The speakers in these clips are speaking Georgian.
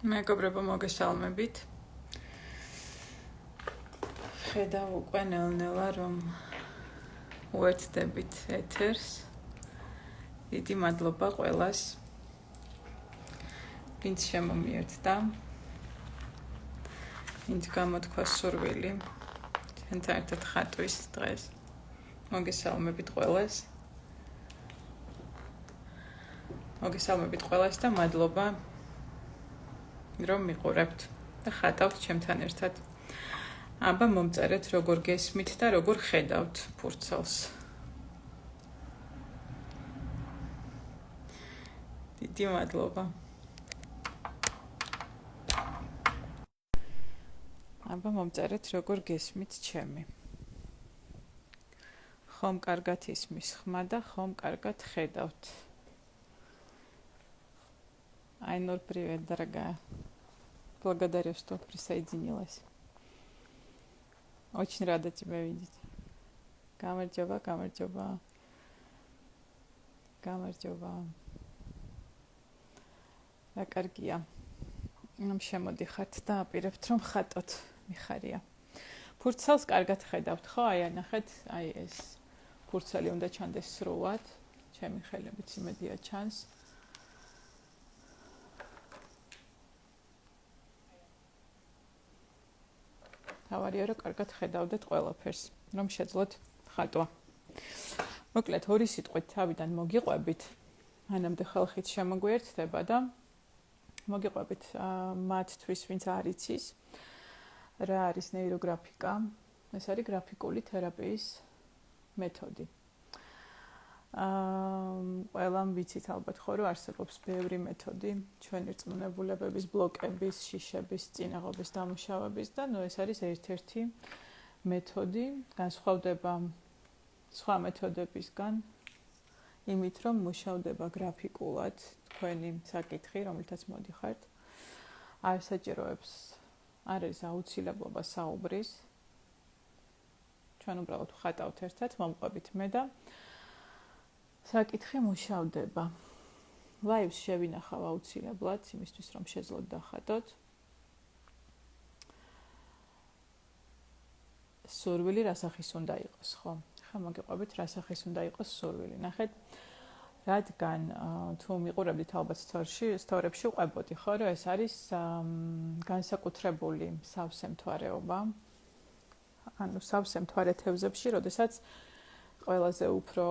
მეგობრებო, მოგესალმებით. ხედავ უკვე ნელ-ნელა, რომ უერთდებით ეთერს. დიდი მადლობა ყველას, ვინც შემომიერთდა, ვინც გამოთქვა სურვილი ჩვენთან ერთად ხატვის დღეს. მოგესალმებით ყველას. მოგესალმებით ყველას და მადლობა, რომ მიყურებთ და ხატავთ ჩემთან ერთად. აბა მომწერეთ, როგორ გესმით და როგორ ხედავთ ფურცელს. დიდი მადლობა. აბა მომწერეთ, როგორ გესმით ჩემი. ხომ კარგად ისმის ხმა და ხომ კარგად ხედავთ. Айнур, привет, дорогая. Благодарю, что присоединилась. Очень рада тебя видеть. Камерджоба. რა კარგია. შემოდიხართ და აპირებთ რომ ხატოთ, მიხარია. ფურცელს კარგად ხედავთ, ხო? აი ნახეთ, აი ეს ფურცელი უნდა ჩანდეს სრულად, ჩემი ხელებით იმედია ჩანს. თავარია რომ კარგად ხედავდეთ ყველაფერს, რომ შეძლოთ ხატვა. მოკლედ, ორი სიტყვით თავიდან მოგიყვებით, მანამდე ხალხით შემოგვიერთდება და მოგიყვებით მათთვის, ვინც არ იცის, რა არის ნეიროგრაფიკა. ეს არის გრაფიკული თერაპიის მეთოდი. ყველამ ვიცით ალბათ ხო, რომ არსებობს ბევრი მეთოდი ჩვენი რწმუნებულებების, ბლოკების, შიშების, წინაღობის დამუშავების და ეს არის ერთ-ერთი მეთოდი, განსხვავდება სხვა მეთოდებისგან იმით, რომ მუშავდება გრაფიკულად თქვენი საკითხი, რომელთაც მოდიხართ. არ საჭიროებს, არ არის აუცილებლობა საუბრის. ჩვენ უბრალოდ ვხატავთ ერთად, მომყვებით მე და საკითხი მუშავდება. ლაივს შევინახავ აუცილებლად, იმისთვის რომ შეძლოთ დახატოთ. სურვილი რასახის უნდა იყოს, ხო? ხა მოგიყვებით, რასახის უნდა იყოს სურვილი. ნახეთ, რადგან თუ მიყურებდით ალბათ სტორებში ვყვებოდი, ხო, რომ ეს არის განსაკუთრებული სავსე მთვარეობა. ანუ სავსე მთვარე თევზებში, როდესაც ყველაზე უფრო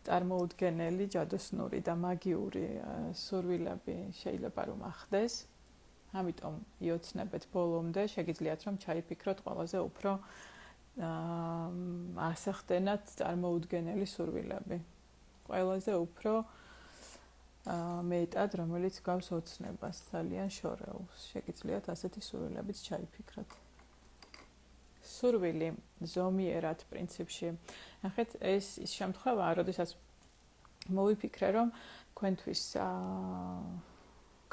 წარმოუდგენელი, ჯადოსნური და მაგიური სურვილები შეიძლება რომ ახდეს. ამიტომ იოცნებეთ ბოლომდე, შეგიძლიათ რომ ჩაიფიქროთ ყველაზე უფრო ასახდენად წარმოუდგენელი სურვილები. ყველაზე უფრო მეტად, რომელიც გავს ოცნებას, ძალიან შორეულს. შეგიძლიათ ასეთი სურვილებიც ჩაიფიქროთ. სურვილი ზომიერად პრინციპში. ნახეთ, ეს ის შემთხვევაა, როდესაც მოვიფიქრე, რომ თქვენთვის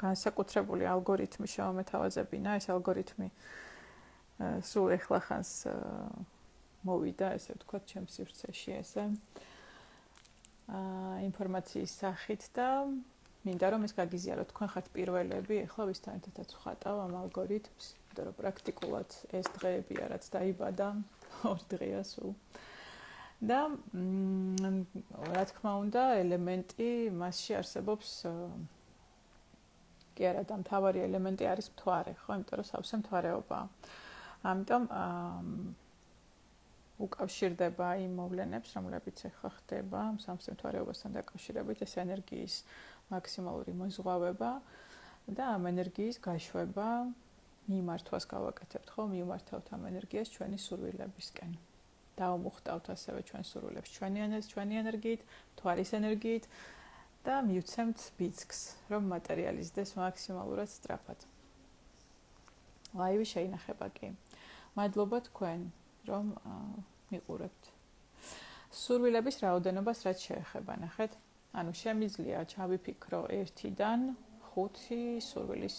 განსაკუთრებული ალგორითმი შევამეთავაზებინა, ეს ალგორითმი სულ ეხლახანს მოვიდა, ესე ვთქვათ, ჩემს სივრცეში ესე ინფორმაციის სახით და მინდა რომ ეს გაგიზიაროთ. თქვენ ხართ პირველები, ეხლა ვისთანეთაც ვხატავ ამ ალგორითმს, იმიტომ რომ პრაქტიკულად ეს დღეებია, რაც დაიბადა, 2 დღეა სულ. და რა თქმა უნდა, ელემენტი მასში არსებობს კი არა, და მთავარი ელემენტი არის მთვარე, ხო, იმიტომ რომ სავსე მთვარეობაა. ამიტომ უკავშირდება იმ მოვლენებს, რომლებიც ახლა ხდება სავსე მთვარეობასთან დაკავშირებით, ეს ენერგიის მაქსიმალური მოზღვავება და ამ ენერგიის გაშვება მიმართვას გავაკეთებთ, ხო, მიმართავთ ამ ენერგიას ჩვენი სურვილებისკენ. დავუმუხტავთ ასევე ჩვენ სურვილებს ჩვენი ენერგიით, მთვარის ენერგიით და მივცემთ ბიძგს, რომ მატერიალიზდეს მაქსიმალურად სწრაფად. ლაივი შეინახება კი. მადლობა თქვენ, რომ მიყურებთ. სურვილების რაოდენობას რაც შეეხება, ნახეთ, ანუ შემიძლია ჩავიფიქრო 1-დან 5 სურვილის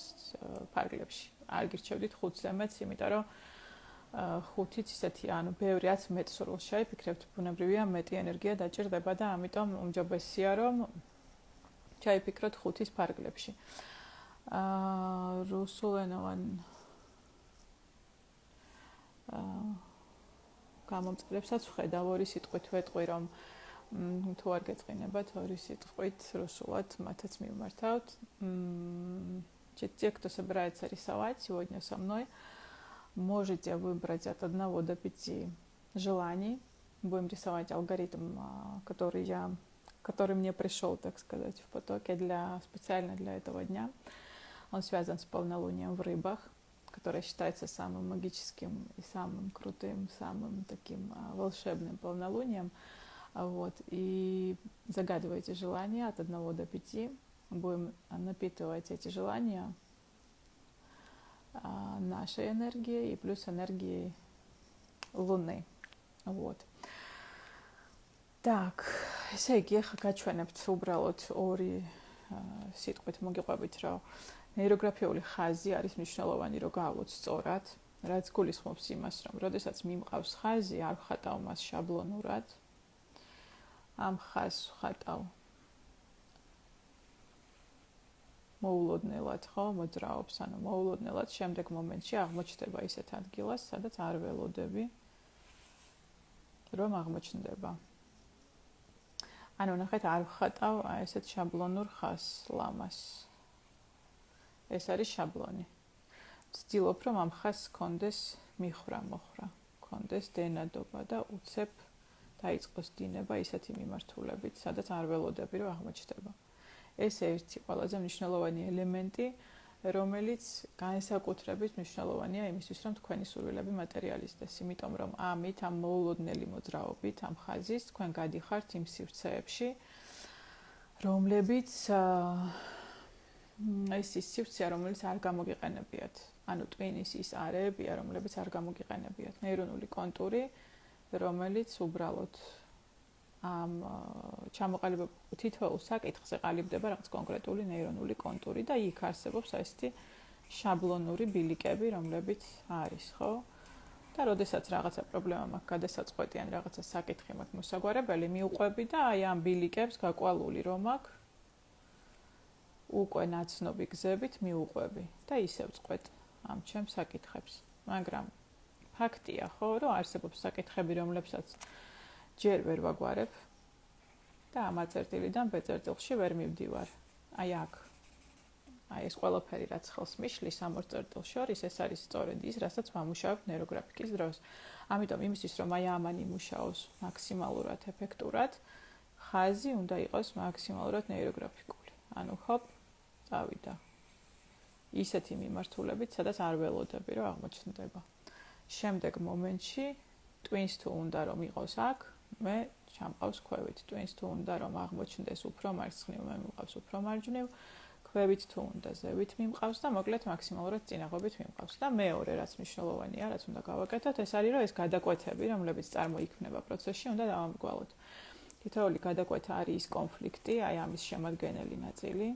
ფარგლებში. არ გირჩევდით 5-ზე მეც, იმიტომ რომ 5-იც ისეთი, ანუ ბევრიაც მეტ სურვილს ჩაიფიქრებთ, ბუნებრივია მეტი ენერგია დაჭირდება და ამიტომ უმჯობესია რომ ჩაიფიქროთ 5-ის ფარგლებში. რუსულენოვან გამომწყებსაც ვხედავ ორი სიტყვით ვეტყვი, რომ თუ არ გეწყინებათ ორი სიტყვით русулат мათაც მივმართავთ. Те, кто собирается рисовать сегодня со мной, можете выбрать от 1 до 5 желаний. Будем рисовать алгоритм, который мне пришел, так сказать, в потоке специально для этого дня. Он связан с полнолунием в рыбах, которое считается самым магическим и самым крутым, самым таким волшебным полнолунием. Вот. И загадывайте желания от 1 до 5. Будем напитывать эти желания нашей энергией и плюс энергией Луны. Вот. Так, ესე იგი, ახლა გაჩვენებთ უბრალოდ ორი სიტყვით მოგიყვებით, რომ ნეიროგრაფიული ხაზი არის მნიშვნელოვანი, რომ გავუწ სწორად, რაც გულისხმობს იმას, რომ როდესაც მიმყავს ხაზი, არ ვხატავ მას შაბლონურად. ამ ხაზს ვხატავ მოულოდნელად, ხო, მოძრაობს, ანუ მოულოდნელად შემდეგ მომენტში აღმოჩნდება ისეთ ადგილას, სადაც არ ველოდები, რომ აღმოჩნდება. ანუ ნახეთ, არ ვხატავ ესეთ შაბლონურ ხაზს, ლამას. ეს არის შაბლონი. ვცდილობ, რომ ამ ხაზს კონდეს მიხრა-მოხრა, კონდეს დენადობა და უცებ დაიწყოს დინება ისეთი მიმართულებით, სადაც არ ველოდები, რომ აღმოჩნდება. ეს ერთი ყველაზე მნიშვნელოვანი ელემენტი, რომელიც განსაკუთრებით მნიშვნელოვანია იმისთვის, რომ თქვენი სურვილები მატერიალიზდეს, იმიტომ რომ ამით, ამ მოულოდნელი მოძრაობით, ამ ხაზის თქვენ გადიხართ იმ სივრცეებში, რომლებიც ეს ის სივრცეა, რომელიც არ გამოგიყენებიათ. ანუ ტვინის ის არეებია, რომლებიც არ გამოგიყენებიათ. ნეირონული კონტური, რომელიც უბრალოდ ამ ჩამოყალიბებულ თითოეულ საკითხზე ყალიბდება რაღაც კონკრეტული ნეირონული კონტური და იქ არსებობს ესეთი შაბლონური ბილიკები, რომლებიც არის, ხო? და როდესაც რაღაცა პრობლემა მაქვს, გადასაწყვეტი ან რაღაცა საკითხი მაქვს მოსაგვარებელი, მიუყვები და აი ამ ბილიკებს გაკვალული რომ აქვს უკვე ნაცნობი გზებით მიუყვები და ისევ წყვეტ ამ ჩემს საკითხებს. მაგრამ ფაქტია, ხო, რომ არსებობს საკითხები, რომლებსაც ჯერ ვერ ვაგვარებ და ამ აწერტილიდან ბ წერტილში ვერ მივდივარ. აი აქ. აი ეს ყველაფერი რაც ხელს მიშლის ამ ორ წერტილ შორის, ეს არის სწორედ ის, რასაც ვამუშავებ ნეიროგრაფიკის დროს. ამიტომ იმისთვის, რომ აი ამან იმუშაოს მაქსიმალურად ეფექტურად, ხაზი უნდა იყოს მაქსიმალურად ნეიროგრაფიკული. ანუ ჰოპ, წავიდა. ისეთი მიმართულებით, სადაც არ ველოდები, რომ აღმოჩნდება. შემდეგ მომენტში ტვინს თუ უნდა რომ იყოს აქ, მე ჩამყავს ქვევით. ტვინს თუ უნდა რომ აღმოჩნდეს უფრო მარცხნივ, მე მიყავს უფრო მარჯვნივ, ქვევით თუ უნდა ზევით მიმყავს და მოკლედ მაქსიმალურად წინაღობით მიმყავს. და მეორე რაც მნიშვნელოვანია, რაც უნდა გავაკეთოთ, ეს არის რომ ეს გადაკვეთები, რომლებიც წარმოიქმნება პროცესში, უნდა დავამრგვალოთ. თითოეული გადაკვეთა არის ის კონფლიქტი, აი ამის შემადგენელი ნაწილი.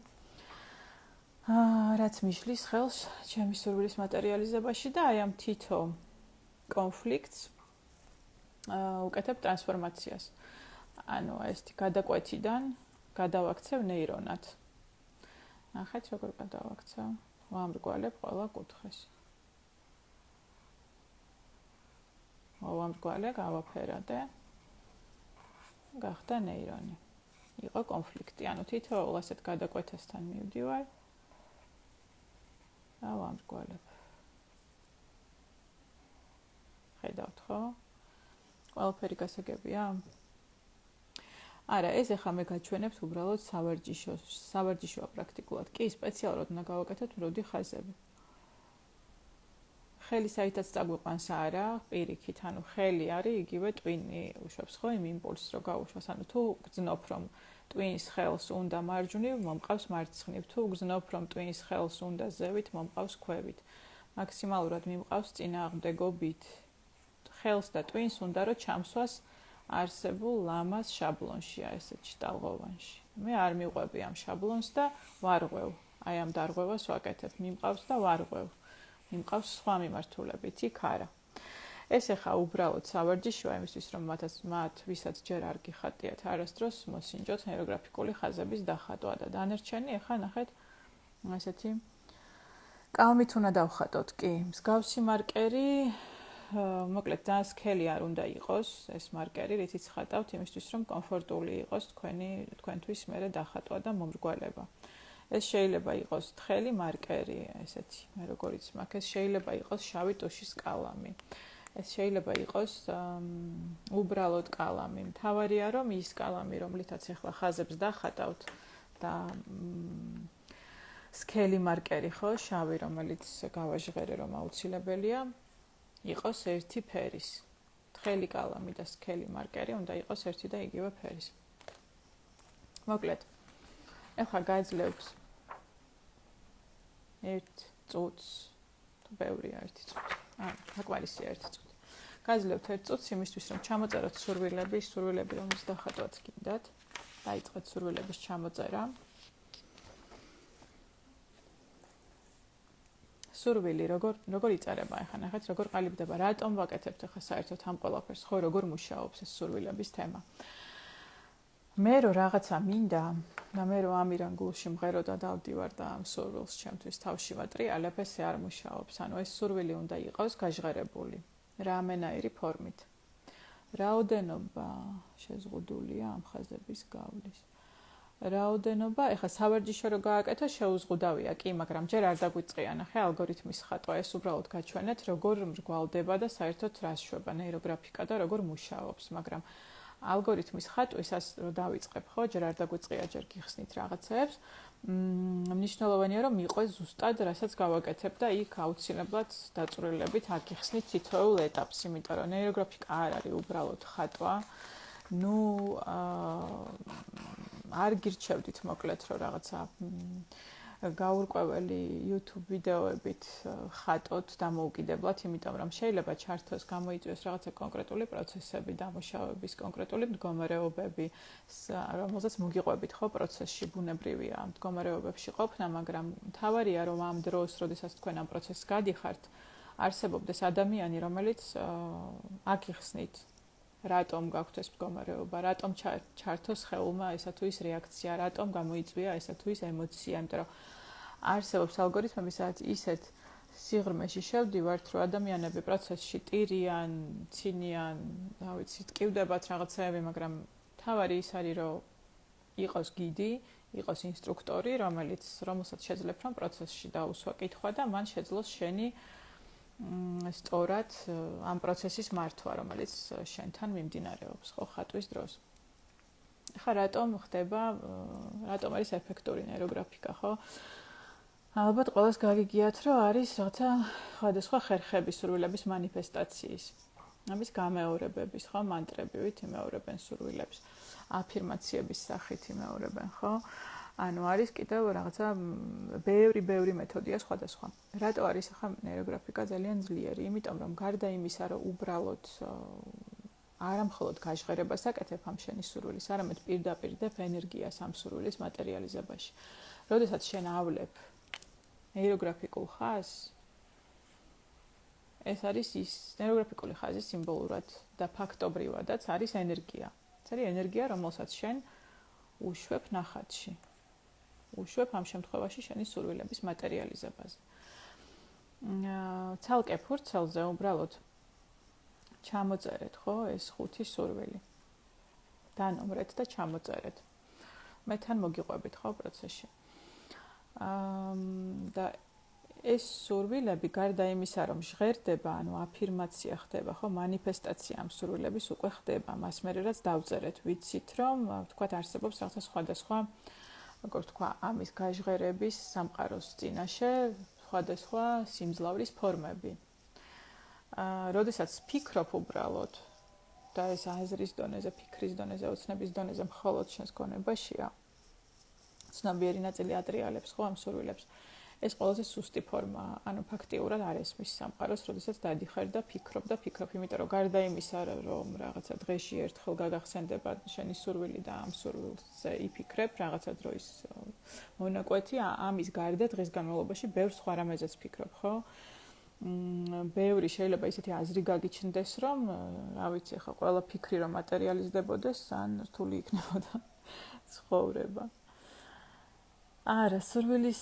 რაც მიშლის ხელს ჩემი სურვილის მატერიალიზებაში და აი ამ თითო კონფლიქტს უკეთებ ტრანსფორმაციას. ანუ ესეთი გადაკვეთიდან გადავაქცევ ნეირონად. ნახეთ როგორ გადავაქცევ. ვამრგვალებ ყველა კუთხეს. ვამრგვალე, გავაფერადე. გახდა ნეირონი. იყო კონფლიქტი. ანუ თითოეულ ასეთ გადაკვეთასთან მივდივარ. და ვამრგვალებ. ხედავთ ხო? ყველაფერი გასაგებია? არა, ეს ახლა მე გაჩვენებს უბრალოდ სავარჯიშოა პრაქტიკულად. კი, სპეციალურად უნდა გავაკეთოთ მროდი ხაზები. ხელი საერთოდ წაგვიყვანს არა, პირიქით, ანუ ხელი არის იგივე ტვინი უშვებს ხო იმ იმპულსს რო გაუშვას. ანუ თუ გძნობ რომ ტვინის ხელს უნდა მარჯვნივ, მომყავს მარცხნივ, თუ გძნობ რომ ტვინის ხელს უნდა ზევით, მომყავს ქვევით. მაქსიმალურად მიმყავს წინააღმდეგობით. ხელს და ტვინს უნდა რომ ჩამსვას არსებულ ლამას შაბლონში, ესეთ შტალღოვანში. მე არ მივყვები ამ შაბლონს და ვარღვევ. აი ამ დარღვევას ვაკეთებ, მიმყავს და ვარღვევ. მიმყავს სხვა მიმართულებით, იქ არა. ეს ახლა უბრალოდ სავარჯიშოა იმისთვის, რომ მათ ვისაც ჯერ არ გიხატიათ არასდროს მოსინჯოთ ნეიროგრაფიკული ხაზების დახატვა და დანარჩენი ახლა ნახეთ ესეთი კალმით უნდა დავხატოთ კი. მსგავსი მარკერი, მოკლედ ძალიან სქელი არ უნდა იყოს ეს მარკერი, რითიც ხატავთ, იმისთვის რომ კომფორტული იყოს თქვენთვის მერე დახატვა და მომრგვალება. ეს შეიძლება იყოს თხელი მარკერი, ესეთი, მე როგორიც მაქვს, ეს შეიძლება იყოს შავი ტუშის კალამი. ეს შეიძლება იყოს უბრალოდ კალამი. მთავარია რომ ის კალამი, რომლითაც ახლა ხაზებს დახატავთ და სქელი მარკერი ხო, შავი, რომელიც გავაჟღერე რომ აუცილებელია, იყოს ერთი ფერის. თხელი კალამი და სქელი მარკერი უნდა იყოს ერთი და იგივე ფერის. მოკლედ, ახლა გაძლევთ ერთ წუთს, თუ ბევრია ერთი წუთი. საკმარისია ერთი წუთი. გაძლევთ ერთ წუთს იმისთვის, რომ ჩამოწეროთ სურვილები, რომელიც დახატვაც გინდათ. დაიწყეთ სურვილების ჩამოწერა. სურვილი როგორ იწერება ახლა ნახეთ როგორ ყალიბდება რატომ ვაკეთებთ ახლა საერთოდ ამ ყველაფერს ხო როგორ მუშაობს ეს სურვილების თემა მე რო რაღაცა მინდა და მე რო ამირან გულში მღერო და დავდივარ და ამ სურვილს ჩემთვის თავში ვატრიალებ ესე არ მუშაობს ანუ ეს სურვილი უნდა იყოს გაჟღერებული რამენაირი ფორმით რაოდენობა შეზღუდულია ამ ხაზების გავლის რაოდენობა, ეხლა სავარჯიშო რო გააკეთო, შეუზღუდავია კი, მაგრამ ჯერ არ დაგვიწყია ნახე ალგორითმის ხატვა, ეს უბრალოდ გაჩვენეთ, როგორ მრგვალდება და საერთოდ რას შვება ნეიროგრაფიკა და როგორ მუშაობს, მაგრამ ალგორითმის ხატვისას რო დავიწყებ, ხო, ჯერ არ დაგვიწყია, ჯერ გიხსნით რაღაცებს, მნიშვნელოვანია რომ მიყვეს ზუსტად, რასაც გავაკეთებ და იქ აუცილებლად დაწვრილებით აგიხსნით თითოეულ ეტაპს, იმიტომ რომ ნეიროგრაფიკა არ არის უბრალოდ ხატვა, არ გირჩევდით მოკლედ რომ რაღაცა გაურკვეველი YouTube ვიდეოებით ხატოთ დამოუკიდებლად, იმიტომ რომ შეიძლება ჩართოს გამოიწვიოს რაღაცა კონკრეტული პროცესები, დამუშავების კონკრეტული მდგომარეობები, რომელზეც მოგიყვებით ხო პროცესში ბუნებრივია მდგომარეობებში ყოფნა, მაგრამ მთავარია რომ ამ დროს, როდესაც თქვენ ამ პროცესს გადიხართ, არსებობდეს ადამიანი, რომელიც აგიხსნით რატომ გაქვთ ეს მდგომარეობა, რატომ ჩართოს ხელმა ესა თუ ის რეაქცია, რატომ გამოიწვია ესა თუ ის ემოცია, იმიტომ რომ არსებობს ალგორითმები, სადაც ისეთ სიღრმეში შევდივართ, რომ ადამიანები პროცესში ტირიან, ცინიან, რა ვიცი, ტკივდებათ რაღაცეები, მაგრამ თავარი ის არის, რომ იყოს გიდი, იყოს ინსტრუქტორი, რომელსაც შეძლებთ რომ პროცესში დაუსვა კითხვა და მან შეძლოს შენი სწორად ამ პროცესის მართვა, რომელიც შენთან მიმდინარეობს, ხო, ხატვის დროს. ხა რატომ არის ეფექტური ნეიროგრაფიკა, ხო? ალბათ ყველას გაგიგიათ, რომ არის რაღაცა სხვადასხვა ხერხების სურვილების მანიფესტაციის. ამის გამეორებების, ხო, მანტრებით იმეორებენ სურვილებს, აფირმაციების სახით იმეორებენ, ხო? ანუ არის კიდევ რაღაცა ბევრი მეთოდია სხვადასხვა. რატო არის ახლა ნეიროგრაფიკა ძალიან ძლიერი? იმიტომ რომ გარდა იმისა, რომ უბრალოდ არა მხოლოდ გაჟღერებას აკეთებ ამ შენი სურვილის, არამედ პირდაპირ დებ ენერგიას ამ სურვილის მატერიალიზებაში. როდესაც შენ ავლებ ნეიროგრაფიკულ ხაზს, ეს არის ის ნეიროგრაფიკული ხაზი სიმბოლურად და ფაქტობრივადაც არის ენერგია. ეს არის ენერგია, რომელსაც შენ უშვებ ნახატში. უშვებ ამ შემთხვევაში შენი სურვილების მატერიალიზებაზე. ცალკე ფურცელზე უბრალოდ ჩამოწერეთ, ხო, ეს 5 სურვილი. დანომრეთ და ჩამოწერეთ. მე თან მოგიყვებით, ხო, პროცესში. და ეს სურვილები გარდა იმისა, რომ ჟღერდება, ანუ აფირმაცია ხდება, ხო, მანიფესტაცია ამ სურვილების უკვე ხდება. მას მერე რაც დავწერეთ, ვიცით, რომ თქვათ არსებობს რაღაცა სხვადასხვა როგორც თქვა, ამის გაჟღერების სამყაროს წინაშე სხვადასხვა სიმძლავრის ფორმები. როდესაც ფიქრობ უბრალოდ და ეს აზრის დონეზე, ფიქრის დონეზე, ოცნების დონეზე მხოლოდ შენს გონებაშია, ცნობიერი ნაწილი ატრიალებს ხო ამ სურვილებს. ეს ყველაზე სუსტი ფორმაა, ანუ ფაქტიურად არ ესმის სამყაროს, როდესაც დადიხარ და ფიქრობ, იმიტომ რომ გარდა იმისა, რომ რაღაცა დღეში ერთხელ გაგახსენდება შენი სურვილი და ამ სურვილზე იფიქრებ, რაღაცა დროის მონაკვეთი, ამის გარდა დღის განმავლობაში ბევრ სხვა რამეზეც ფიქრობ, ხო? ბევრი შეიძლება ისეთი აზრი გაგიჩნდეს, რომ, რა ვიცი, ხო, ყველა ფიქრი რომ მატერიალიზდებოდეს, ან რთული იქნებოდა ცხოვრება. არა, სურვილის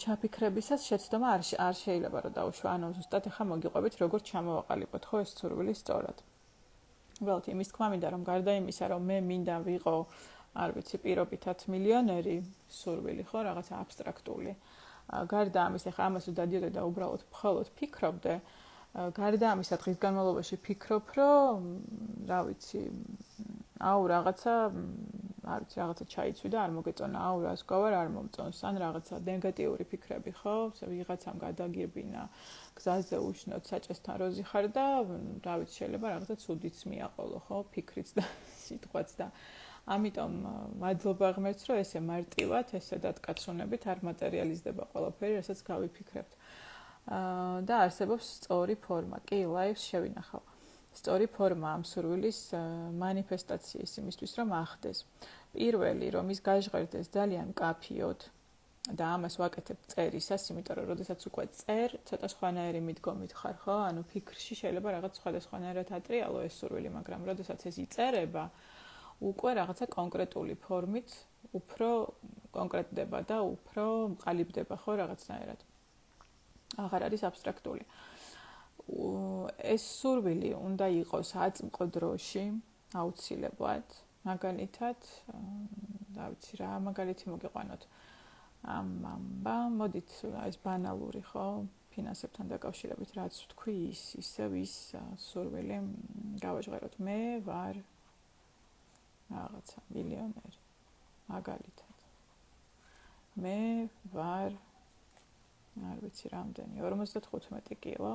ჩაფიქრებისას შეცდომა არ შეიძლება რომ დავუშვა. ანუ ზუსტად ახლა მოგიყვებით როგორ ჩამოვაყალიბოთ ხო ეს სურვილი სწორად. უბრალოდ იმის თქმა მინდა რომ გარდა იმისა რომ მე მინდა ვიყო არ ვიცი პირობითად მილიონერი სურვილი ხო რაღაცა აბსტრაქტული. გარდა ამისა ახლა ამას ვდადიოდე და უბრალოდ მხოლოდ ფიქრობდე გარდა ამისა დღის განმავლობაში ფიქრობ რომ რა ვიცი აუ რაღაცა არ ვიცი რაღაცა ჩაიცვი და არ მოგეწონა აუ რას გავარ არ მომწონს ან რაღაცა ნეგატიური ფიქრები ხო ვიღაცამ გადაგირბინა გზაზე უშნოდ საჭესთან როზი ხარ და რა ვიცი შეიძლება რაღაცა ცუდიც მიაყოლო ხო ფიქრიც და სიტყვაც და ამიტომ მადლობა ღმერთს რომ ესე მარტივად ესე დატკაცუნებით არ მატერიალიზდება ყველაფერი რასაც გავიფიქრებთ და არსებობს სწორი ფორმა კი ლაივს შევინახავ სწორი ფორმა ამ სურვილის მანიფესტაციის იმისთვის რომ ახდეს პირველი რომ ის გაჟღერდეს ძალიან კაფიოდ და ამას ვაკეთებ წერისას იმიტომ რომ როდესაც უკვე წერ ცოტა სხვანაირი მიდგომით ხარ ხო ანუ ფიქრში შეიძლება რაღაც სხვადასხვანაირად ატრიალო ეს სურვილი მაგრამ როდესაც ეს იწერება უკვე რაღაცა კონკრეტული ფორმით უფრო კონკრეტდება და უფრო მყალიბდება ხო რაღაცნაირად აღარ არის აბსტრაქტული ეს სურვილი უნდა იყოს აწმყო დროში აუცილებლად მაგალითად და ვიცი რა მაგალითი მოგიყვანოთ მოდით ეს ბანალური ხო ფინანსებთან დაკავშირებით რაც ვთქვი ისევ ის სურვილი გავაჟღეროთ მე ვარ რაღაცა მილიონერი მაგალითად მე ვარ არ ვიცი რამდენი 55 კილო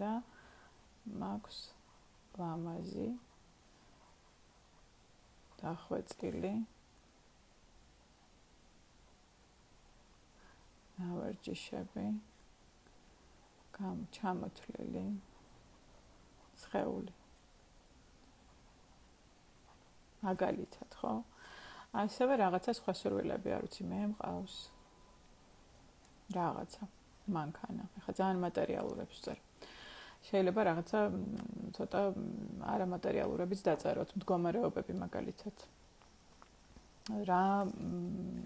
და მაქვს ლამაზი დახვეწილი ნავარჯიშები ჩამოთვლილი სხეული მაგალითად ხო ასევე რაღაცა სხვა სურვილები არ ვიცი მე მყავს რაღაცა მანქანა ეხლა ძალიან მატერიალურებს წერ შეიძლება რაღაცა ცოტა არამატერიალურებიც დაწეროთ მდგომარეობები მაგალითად რა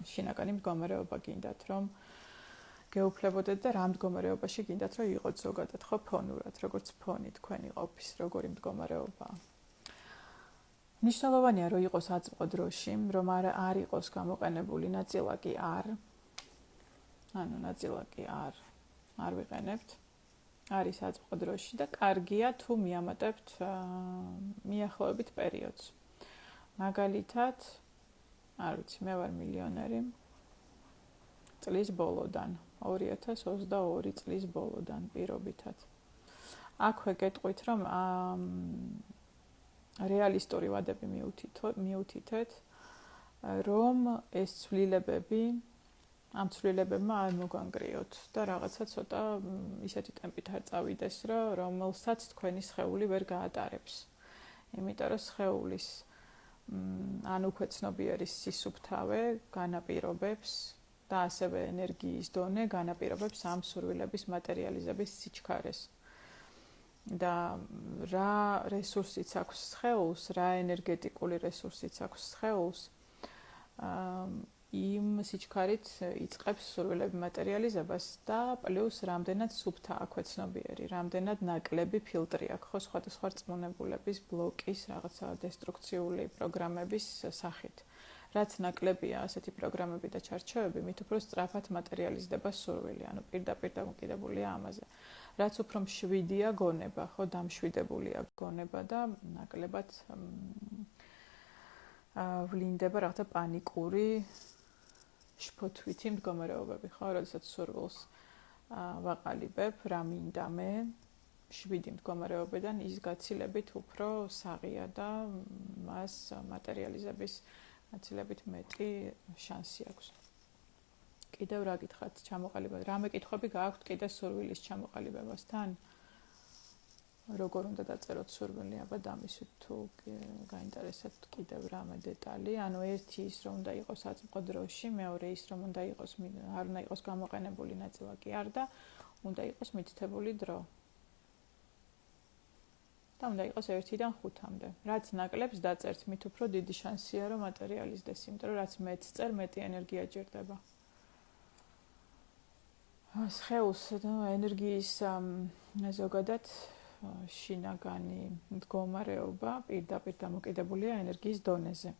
შინაგანი მდგომარეობა გინდათ რომ გეუფლებოდეთ და რა მდგომარეობაში გინდათ რომ იყოთ ზოგადად ხო ფონურად როგორც ფონი თქვენი ყოფის როგორი მდგომარეობაა მნიშვნელოვანია რომ იყოს აწმყო დროში რომ არ იყოს გამოყენებული ნაწილაკი ანუ ნაწილაკი არ ვიყენებთ არის აწმყო დროში და კარგია თუ მიამატებთ მიახლოებით პერიოდს მაგალითად არ ვიცი მე ვარ მილიონერი წლის ბოლოდან 2022 წლის ბოლოდან პირობითად აქვე გეტყვით რომ რეალისტური ვადები მიუთითეთ რომ ეს ცვლილებები ამ ცვლილებებმა არ მოგანგრიოთ და რაღაცა ცოტა ისეთი ტემპით არ წავიდეს რომელსაც თქვენი სხეული ვერ გაატარებს იმიტომ რომ სხეულის ან უკვე ცნობიერის სისუფთავე განაპირობებს და ასევე ენერგიის დონე განაპირობებს ამ სურვილების მატერიალიზების სიჩქარეს და რა რესურსიც აქვს სხეულს, რა ენერგეტიკული რესურსიც აქვს სხეულს, იმ სიჩქარით იწყებს სურვილების მატერიალიზებას და პლუს რამდენად სუფთა აქვე ცნობიერი, რამდენად ნაკლები ფილტრი აქვს ხო სხვადასხვა რწმუნებულების ბლოკის რაღაცა დესტრუქციული პროგრამების სახით. რაც ნაკლებია ასეთი პროგრამები და ჩარჩოები, მით უფრო სწრაფად მატერიალიზდება სურვილი, ანუ პირდაპირ დამოკიდებულია ამაზე. რაც უფრო მშვიდია გონება, ხო, დამშვიდებულია გონება და ნაკლებად ვლინდება რაღაცა პანიკური შფოთვითი მდგომარეობები, ხო, როდესაც სურვილს ვაყალიბებ, რა მინდა მე, შვიდი მდგომარეობიდან ის გაცილებით უფრო საღია და მას მატერიალიზების გაცილებით მეტი შანსი აქვს. კიდევ რა გითხრათ ჩამოყალიბება? რამე კითხვები გააქვთ კიდე სურვილის ჩამოყალიბებასთან? როგორ უნდა დაწეროთ სურვილი? აბა დამისვით თუ გაინტერესებთ კიდევ რამე დეტალი. ანუ ერთი ის რომ უნდა იყოს აწმყო დროში, მეორე ის რომ უნდა იყოს არ უნდა იყოს გამოყენებული ნაწილაკი არ და უნდა იყოს მითითებული დრო. და უნდა იყოს 1-დან 5-მდე. რაც ნაკლებს დაწერთ, მით უფრო დიდი შანსია, რომ მატერიალიზდეს, იმიტომ რომ რაც მეტს წერ, მეტი ენერგია ჭირდება. სხეულს ენერგიის ზოგადად შინაგანი მდგომარეობა პირდაპირ დამოკიდებულია ენერგიის დონეზე.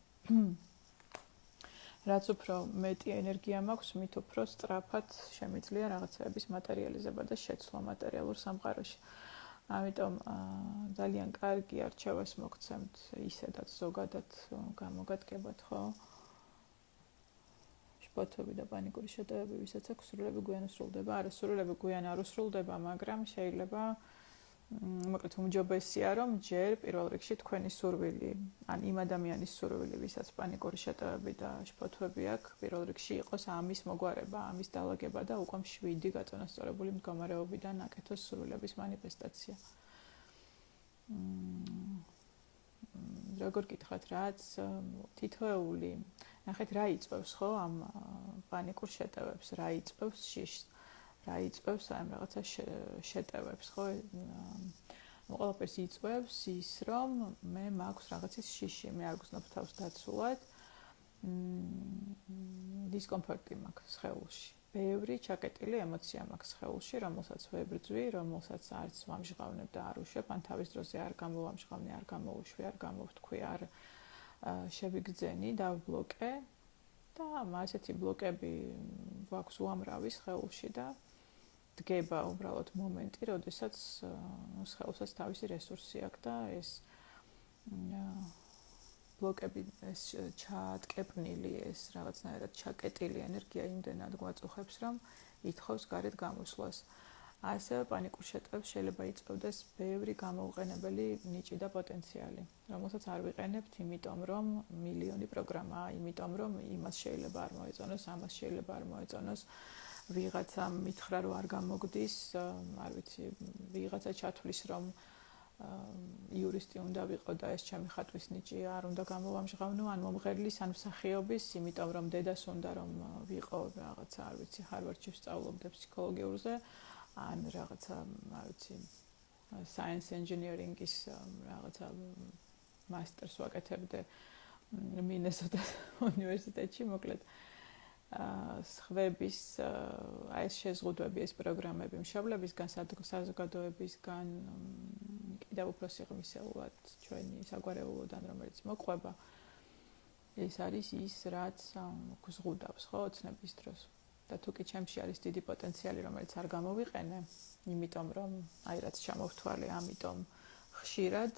რაც უფრო მეტი ენერგია მაქვს, მით უფრო სწრაფად შემიძლია რაღაცების მატერიალიზება და შეცვლა მატერიალურ სამყაროში. ამიტომ ძალიან კარგი არჩევას მოგცემთ ისედაც ზოგადად გამოგადგებათ, ხო? შფოთები და პანიკური შეტევები, ვისაც აქვს სრულები გვიან უსრულდება, არა სრულები გვიან არ უსრულდება, მაგრამ შეიძლება მოკლედ უმჯობესია რომ ჯერ პირველ რიგში თქვენი სურვილი, ან იმ ადამიანის სურვილი, ვისაც პანიკური შეტევები და შფოთვები აქვს, პირველ რიგში იყოს ამის მოგვარება, ამის დაალაგება და უკვე მშვიდი გაწონასწორებული მდგომარეობიდან აკეთოს სურვილების მანიფესტაცია. როგორ გითხრათ, რაც თითოეული, ნახეთ რა იწვევს ხო ამ პანიკურ შეტევებს, რა იწვევს შიშს. რა იწვევს ამ რაღაცა შეტევებს, ხო? ყველაფერს იწვევს ის, რომ მე მაქვს რაღაცის შიში, მე არ გძნობ თავს დაცულად. დისკომფორტი მაქვს სხეულში. ბევრი ჩაკეტილი ემოცია მაქვს სხეულში, რომელსაც ვებრძვი, რომელსაც არც ვამჟღავნებ და არ უშვებ, ან თავის დროზე არ გამოვამჟღავნე, არ გამოვუშვი, არ გამოვთქვი, არ შევიგრძენი, დავბლოკე და ასეთი ბლოკები გვაქვს უამრავი სხეულში და დგება უბრალოდ მომენტი, როდესაც სხეულსაც თავისი რესურსი აქვს და ეს ბლოკები, ეს ჩატკეპნილი, ეს რაღაცნაირად ჩაკეტილი ენერგია იმდენად გვაწუხებს, რომ ითხოვს გარეთ გამოსვლას. ასევე პანიკურ შეტევებს შეიძლება იწვევდეს ბევრი გამოუყენებელი ნიჭი და პოტენციალი, რომელსაც არ ვიყენებთ, იმიტომ რომ მილიონი პროგრამაა, იმიტომ რომ იმას შეიძლება არ მოეწონოს, ამას შეიძლება არ მოეწონოს. ვიღაცა მითხრა რომ არ გამოგდის, არ ვიცი, ვიღაცა ჩათვლის რომ იურისტი უნდა ვიყო და ეს ჩემი ხატვის ნიჭი არ უნდა გამოვამჟღავნო, ან მომღერლის, ან მსახიობის, იმიტომ რომ დედას უნდა რომ ვიყო რაღაცა, არ ვიცი, ჰარვარდში ვსწავლობდე ფსიქოლოგიურზე, ან რაღაცა, არ ვიცი, science engineering-ის რაღაცა მასტერს ვაკეთებდე მინესოტას უნივერსიტეტში, მოკლედ სხვების აი ეს შეზღუდვები, ეს პროგრამები მშობლებისგან, საზოგადოებისგან, კიდევ უფრო სიღრმისეულად ჩვენი საგვარეულოდან, რომელიც მოყვება, ეს არის ის, რაც გზღუდავს, ხო, ოცნების დროს. და თუ კი ჩემში არის დიდი პოტენციალი, რომელიც არ გამოვიყენე, იმიტომ რომ აი რაც ჩამოვთვალე, ამიტომ ხშირად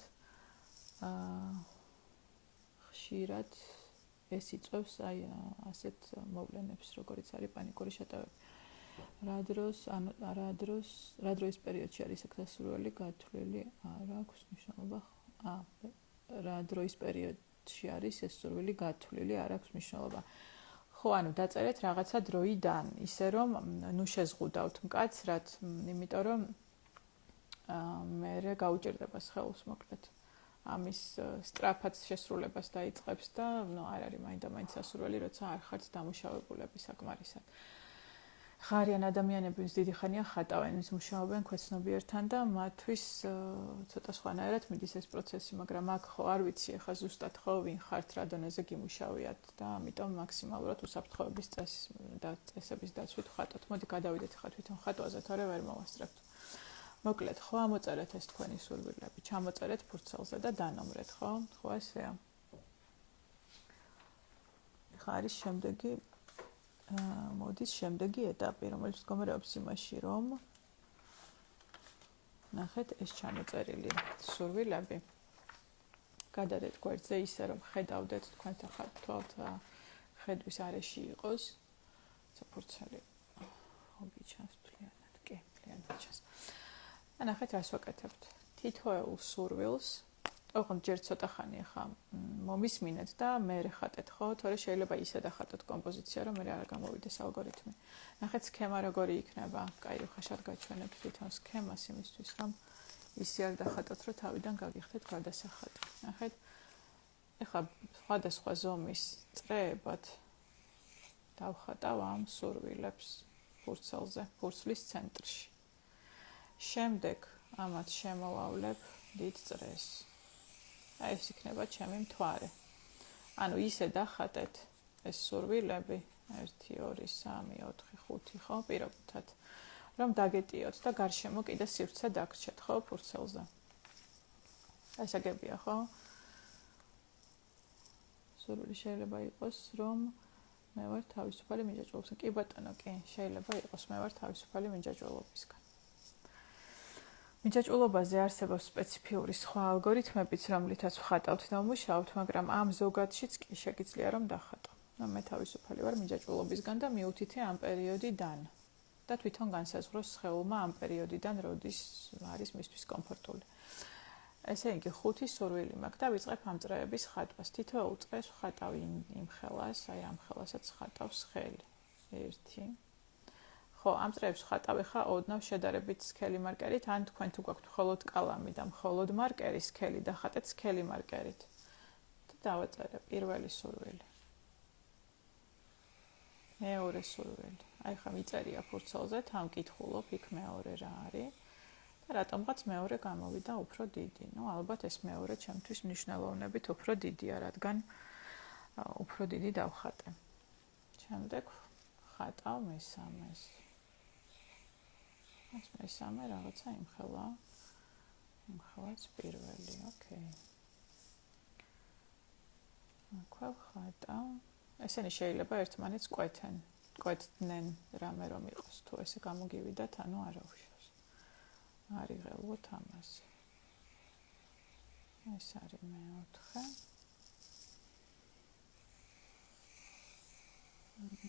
ეს იწვევს აი ასეთ მოვლენებს, როგორიც არის პანიკური შეტევები. რა დროის პერიოდში არის გასასურველი გათვლილი, არ აქვს მნიშვნელობა. რა დროის პერიოდში არის ეს სურვილი გათვლილი, არ აქვს მნიშვნელობა. ხო, ანუ დაწერეთ რაღაცა დროიდან, ისე რომ ნუ შეზღუდავთ მკაცრად, იმიტომ რომ მე გაუჭირდება სხეულს მოკლედ. ამის სწრაფად შესრულებას დაიწყებს და ნუ არ არის მაინდა-მაინც სასურველი, როცა არ ხართ დამუშავებულები საკმარისად. ხარიან ადამიანები, ვინც დიდი ხანია ხატავენ, ვინც მუშაობენ ქვეცნობიერთან და მათთვის ცოტა სხვანაირად მიდის ეს პროცესი, მაგრამ აქ ხო არ ვიცი, ახლა ზუსტად ხო ვინ ხართ, რა დონეზე გიმუშავიათ და ამიტომ მაქსიმალურად უსაფრთხოების წესების დაცვით ხატოთ. მოდი გადავიდეთ ახლა თვითონ ხატვაზე, თორე ვერ მოვასწრებთ. მოკლედ, ხო ამოწერეთ ეს თქვენი სურვილები, ჩამოწერეთ ფურცელზე და დანომრეთ, ხო? ხო ესეა. ხა არის შემდეგი მოდის შემდეგი ეტაპი, რომელიც მდგომარეობს იმაში, რომ ნახეთ ეს ჩამოწერილი სურვილები. გადადეთ გვერდზე ისე, რომ ხედავდეთ თქვენთან ხართ ხედვის არეში იყოს. საფურცელი. გიჩანს მთლიანად, კი, მთლიანად ჩანს. ნახეთ რას ვაკეთებთ. თითოეულ სურვილს ოღონდ ჯერ ცოტა ხანი ახლა მომისმინეთ და მე ხატეთ, ხო? თორე შეიძლება ისე დახატოთ კომპოზიცია, რომ მე არ გამოვიდეს ალგორითმი. ნახეთ სქემა როგორი იქნება. კაი, ხაშად გაჩვენებ თვითონ სქემას იმისთვის, რომ ისე არ დახატოთ, რომ თავიდან გაგიხდეთ გადასახადი. ნახეთ. ახლა სხვადასხვა ზომის წრეებად დავხატავ ამ სურვილებს ფურცელზე, ფურცლის ცენტრში. შემდეგ ამათ შემოვავლებ დიდ წრეს. ეს იქნება ჩემი მთვარე. ანუ ისე დახატეთ ეს სურვილები 1 2 3 4 5 ხო პირობითად რომ დაგეტიოთ და გარშემო კიდე სივრცე დაგრჩეთ ხო ფურცელზე. ეს აგებია ხო? სურვილი შეიძლება იყოს რომ მე ვარ თავისუფალი მინჯაჭულობისგან. კი ბატონო, კი, შეიძლება იყოს მე ვარ თავისუფალი მინჯაჭულობისგან. მინჯაჭულობაზე არსებობს სპეციფიური სხვა ალგორითმებიც, რომლითაც ვხატავთ და ვმუშაობთ, მაგრამ ამ ზოგადშიც კი შეგიძლია რომ დახატო. მე თავისუფალი ვარ მინჯაჭულობისგან და მიუთითე ამ პერიოდიდან და თვითონ განსაზღვროს სხეულმა ამ პერიოდიდან როდის არის მისთვის კომფორტული. ესე იგი 5 სურვილი მაქვს და ვიწყებ ამ წრეების ხატვას. თითოეულ წრეს ვხატავ იმ ხელას, აი ამ ხელასაც ხატავს ხელი. 1 ხო, ამ წრეებს ვხატავ ხა ოდნავ შედარებით სქელი მარკერით, ან თქვენ თუ გაქვთ მხოლოდ კალამი და მხოლოდ მარკერი სქელი დახატეთ სქელი მარკერით. და დავაწერე პირველი სურვილი. მეორე სურვილი. აი ხა მიწერია ფურცელზე, თან მკითხულობ იქ მეორე რა არის. და რატომღაც მეორე გამოვიდა უფრო დიდი. ალბათ ეს მეორე ჩემთვის მნიშვნელოვნებით უფრო დიდია, რადგან უფრო დიდი დავხატე. შემდეგ ხატავ მესამეს. ეს მესამე რაღაცა იმხელა. იმხელაც პირველი, ოკეი. აქვე ხატავ. ესენი შეიძლება ერთმანეთს კვეთდნენ რამე რომ იყოს. თუ ესე გამოგივიდათ, ანუ არა უშავს. არიღელვოთ ამაზე. ეს არის მეოთხე.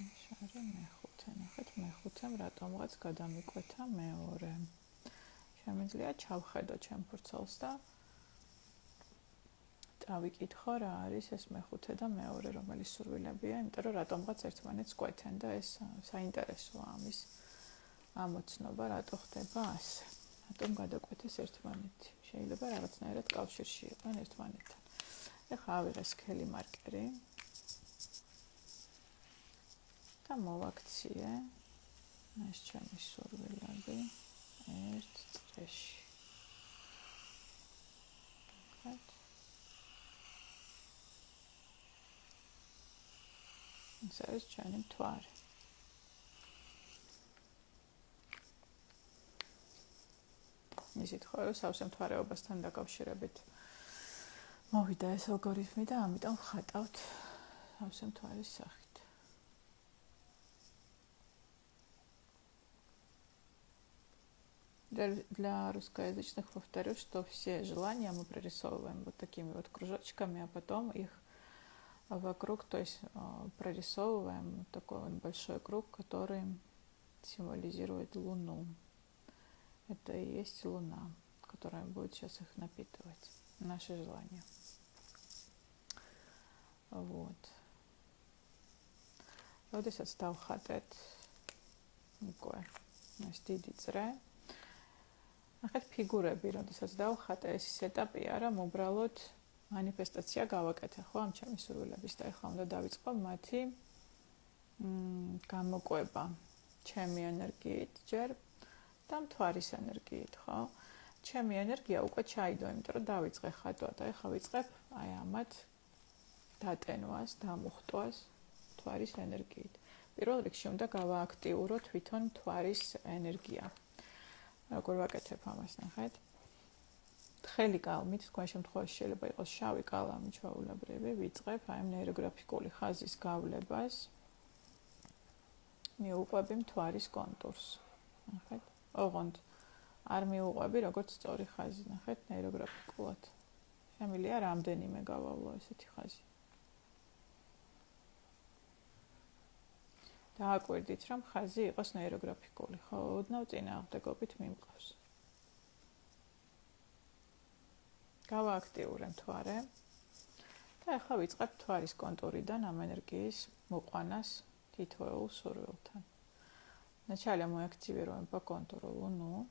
ეს არის მეხუთე. ნახეთ, მეხუთემ რატომღაც გადამიკვეთა მეორე. შემიძლია ჩავხედო ჩემ ფურცელს და დავიკითხო რა არის ეს მეხუთე და მეორე რომელი სურვილებია, იმიტომ რომ რატომღაც ერთმანეთს კვეთენ და ეს საინტერესოა ამის ამოცნობა, რატო ხდება ასე. რატომ გადაკვეთეს ერთმანეთი. შეიძლება რაღაცნაირად კავშირში იყვნენ ერთმანეთთან. ეხლა ავიღე სქელი მარკერი და მოვაქციე ეს ჩემი სურვილები ერთ წრეში. ეს არის ჩემი მთვარე. ისეთ ხო სავსე მთვარეობასთან დაკავშირებით მოვიდა ეს ალგორითმი და ამიტომ ვხატავთ სავსე მთვარის სახით. Для русскоязычных повторю, что все желания мы прорисовываем вот такими вот кружочками, а потом их вокруг, то есть прорисовываем такой вот большой круг, который символизирует Луну. Это и есть Луна, которая будет сейчас их напитывать, наши желания. Вот. როდესაც დავხატეთ უკვე ეს დიდი წრე, ნახეთ ფიგურები, როდესაც დავხატე, ეს ეტაპია, რომ უბრალოდ манифестация გავაკეთე, ხო, ამ ჩემი სურვილების და ეხლა უნდა დავიწყო მათი გამოკვება ჩემი ენერგიით ჯერ და მთვარის ენერგიით, ხო? ჩემი ენერგია უკვე ჩაიდო, იმიტომ რომ დავიწყე ხატვა და ეხლა ვიწყებ აი ამათ დატენვას, დამუხტვას მთვარის ენერგიით. პირველ რიგში უნდა გავააქტიურო თვითონ მთვარის ენერგია. როგორ ვაკეთებ ამას, ნახეთ? თხელი კალმით, თქვენ შემთხვევაში შეიძლება იყოს შავი კალამი ჩვეულებრივი, ვიწყებ აი ამ ნეიროგრაფიკული ხაზის გავლებას. მიუყვები მთვარის კონტურს. ნახეთ? ოღონდ არ მიუყვები როგორც სწორი ხაზი, ნახეთ, ნეიროგრაფიკულად. შემიძლია რამდენიმე გავავლო ესეთი ხაზი. დააკვირდით, რომ ხაზი იყოს ნეიროგრაფიკული, ხო, ოდნავ წინააღმდეგობით მიმყავს. გავააქტიურე მთვარე და ახლა ვიწყებ მთვარის კონტურიდან ამ ენергиის მოყვანას თითოეულ სურვილთან. Вначале мы активируем по контуру Луну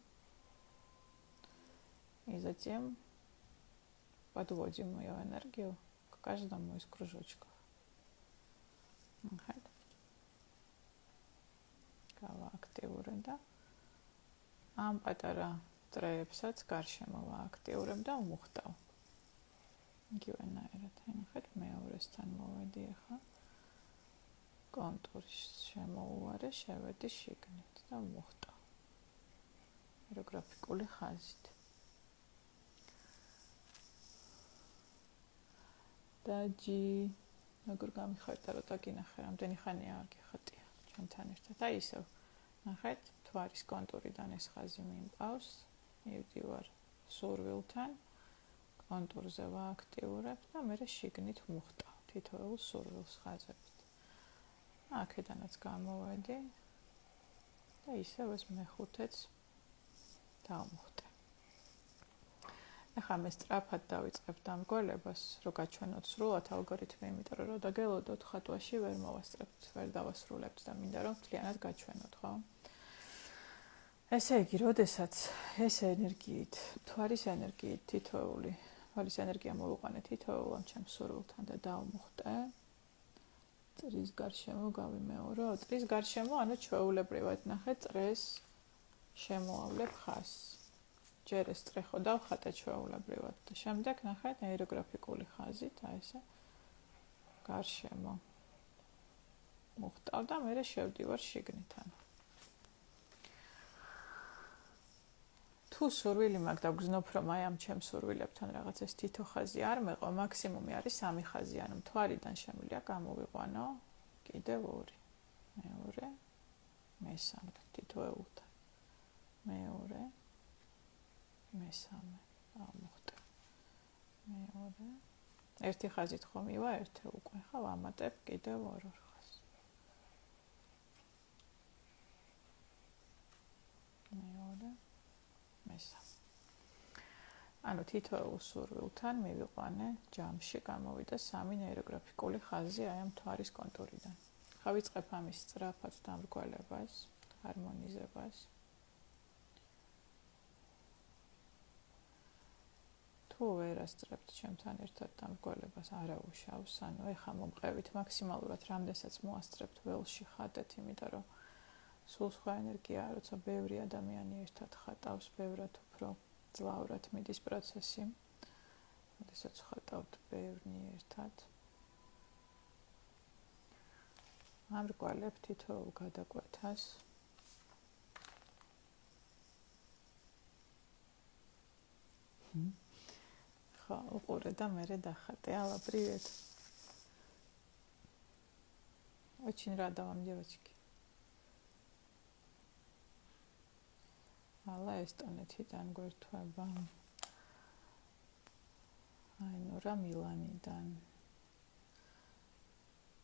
и затем подводим ее энергию к каждому из кружочков. გავააქტიურე და ამ პატარა წრეებსაც გარშემო ვააქტიურებ და ვმუხტავ. იგივენაირად, ნახეთ, მეორესთან მოვედი ახლა. კონტურის შემოუვარე, შევედი შიგნით და ვმუხტავ. აეროგრაფიკული ხაზით. და ჯი როგორ გამიხარდა რომ დაგინახე, რამდენი ხანია აგიხატია ჩვენთან ერთად. აი ისევ, ნახეთ, თვარის კონტურიდან ეს ხაზი მიმყავს, მივდივარ სურვილთან, კონტურზე ვააქტიურებ და მერე შიგნით ვმუხტავ თითოეულ სურვილს ხაზებით. აქედანაც გამოვედი და ისევ ეს მეხუთეც დავმუხტე. ახლა მე სწრაფად დავიწყებ დამრგვალებას, რომ გაჩვენოთ სრულად ალგორითმი, იმიტომ რომ დაგელოდოთ ხატვაში ვერ მოვასწრებთ, ვერ დავასრულებთ და მინდა რომ მთლიანად გაჩვენოთ, ხო? ესე იგი, როდესაც ეს ენერგიით, თვარის ენერგიით თითოეული, თვარის ენერგია მოვიყვანე თითოეულ ამ ჩემს სურვილთან და დავმუხტე, წრის გარშემო გავიმეორო, წრის გარშემო, ანუ ჩვეულებრივად ნახეთ, წრეს შემოავლებ ხაზს. ჯერ ეს წრე ხო დავხატე ჩვეულებრივად და შემდეგ ნახეთ აეროგრაფიკული ხაზით, აი ესე გარშემო მუხტავ და მერე შევდივარ შიგნითან. თუ სურვილი მაქვს და გრძნობ რომ აი ამ ჩემ სურვილებთან რაღაც ეს თითო ხაზი არ მეყო, მაქსიმუმი არის 3 ხაზი, ანუ მთვარიდან შემიძლია გამოვიყვანო კიდევ 2. მეორე, მესამე თითოეულთან. მეორე, მესამე, ავმუხტე. მეორე. ერთი ხაზით ხომ მივაერთე უკვე, ხა ვამატებ კიდევ 2 ხაზს. მეორე, მესამე. ანუ თითოეულ სურვილთან მივიყვანე ჯამში გამოვიდა 3 აეროგრაფიკული ხაზი აი ამ თვარის კონტურიდან. ხა ვიწყებ ამის სწრაფად დამრგვალებას, ჰარმონიზებას. თუ ვერ ასწრებთ ჩემთან ერთად დამრგვალებას, არა უშავს, ანუ ეხა მომყევით მაქსიმალურად რამდენსაც მოასწრებთ ველში ხატეთ, იმიტომ რომ სულ სხვა ენერგიაა, როცა ბევრი ადამიანი ერთად ხატავს, ბევრად უფრო ძლავრად მიდის პროცესი. როდესაც ხატავთ ბევრნი ერთად. ამრგვალებ თითოეულ გადაკვეთას. ხო, უყურე და მერე дахატე. Алла, привет. Очень рада вам, девочки. Алла, ესტონეთიდან გვერდება. აინურა მილანიდან.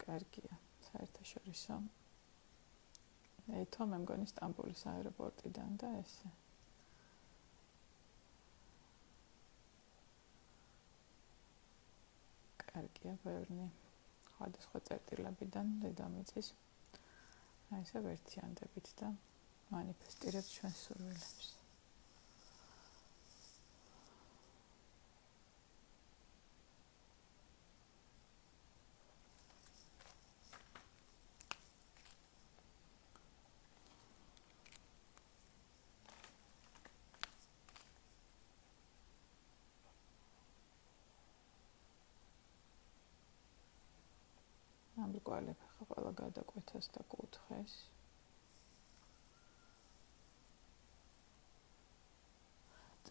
კარგია, საერთაშორისო. ეთო მე მგონი სტამბოლის აეროპორტიდან და ესე. კარგია, ბევრი. სხვადასხვა წერტილებიდან დედამიწის. აი ესე ვერთიანდებით და манифестировать ჩვენს სურვილებს. ამრგვალებ ხა ყველა გადაკვეთას და კუთხეს.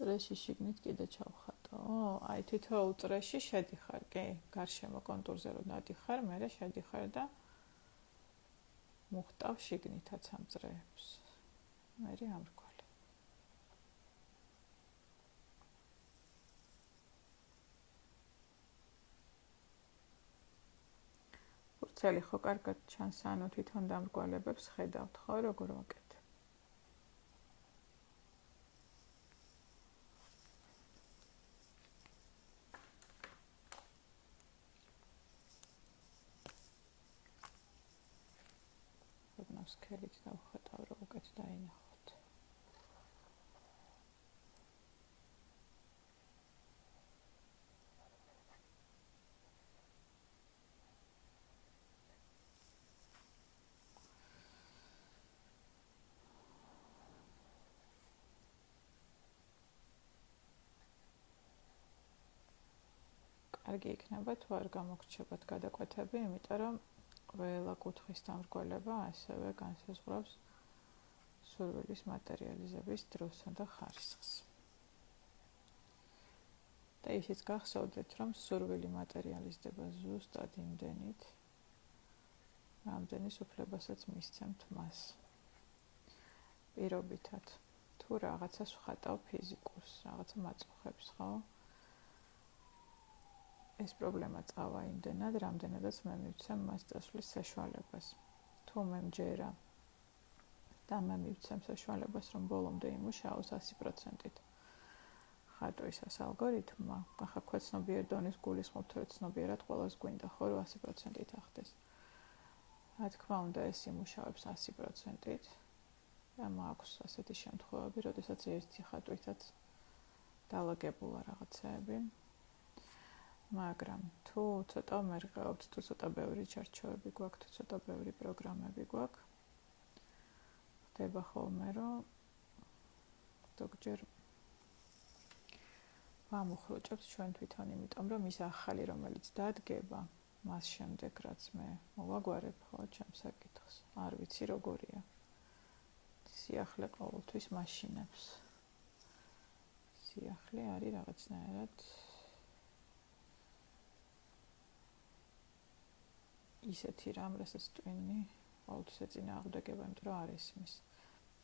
წრეში შიგნით კიდე ჩავხატო. აი თითოეულ წრეში შედიხარ, კი, გარშემო კონტურზე რომ დადიხარ, მერე შედიხარ და მუხტავ შიგნითაც ამ წრეებს. მერე ამრგვალებ. ფურცელი ხო კარგად ჩანს, ანუ თვითონ დამრგვალებებს ხედავთ, ხო, როგორ ვაკეთებ? სქელით დავხატავ, რომ უკეთ დაინახოთ. კარგი იქნება თუ არ გამოგრჩებათ გადაკვეთები, იმიტომ რომ ყველა კუთხის დამრგვალება ასევე განსაზღვრავს სურვილის მატერიალიზების დროსა და ხარისხს. და ისიც გახსოვდეთ, რომ სურვილი მატერიალიზდება ზუსტად იმდენით, რამდენის უფლებასაც მისცემთ მას. პირობითად, თუ რაღაცას ვხატავ ფიზიკურს, რაღაცა მაწუხებს, ხო? ეს პრობლემა წავა იმდენად, რამდენადაც მე მივცემ მას წასვლის საშუალებას. თუ მე მჯერა და მე მივცემ საშუალებას, რომ ბოლომდე იმუშაოს 100%-ით. ხატვის ეს ალგორითმმა, ახლა ქვეცნობიერ დონის გულისხმობთ, რომ ცნობიერად ყველას გვინდა, ხო, რომ 100%-ით ახდეს. რა თქმა უნდა, ეს იმუშავებს 100%-ით. და მაქვს ასეთი შემთხვევები, როდესაც ერთი ხატვითაც დალაგებულა რაღაცეები. მაგრამ თუ ცოტა მერყეობთ, თუ ცოტა ბევრი ჩარჩოები გვაქვს, თუ ცოტა ბევრი პროგრამები გვაქვს, ხდება ხოლმე, რომ ზოგჯერ ვამუხრუჭებთ ჩვენ თვითონ, იმიტომ რომ ის ახალი, რომელიც დადგება, მას შემდეგ რაც მე მოვაგვარებ, ხო, ჩემს საკითხს, არ ვიცი როგორია. სიახლე ყოველთვის მაშინებს. სიახლე არის რაღაცნაირად ისეთი რამ, რასაც ტვინი ყოველთვის ეწინააღმდეგება, იმიტომ რომ არ ისმის.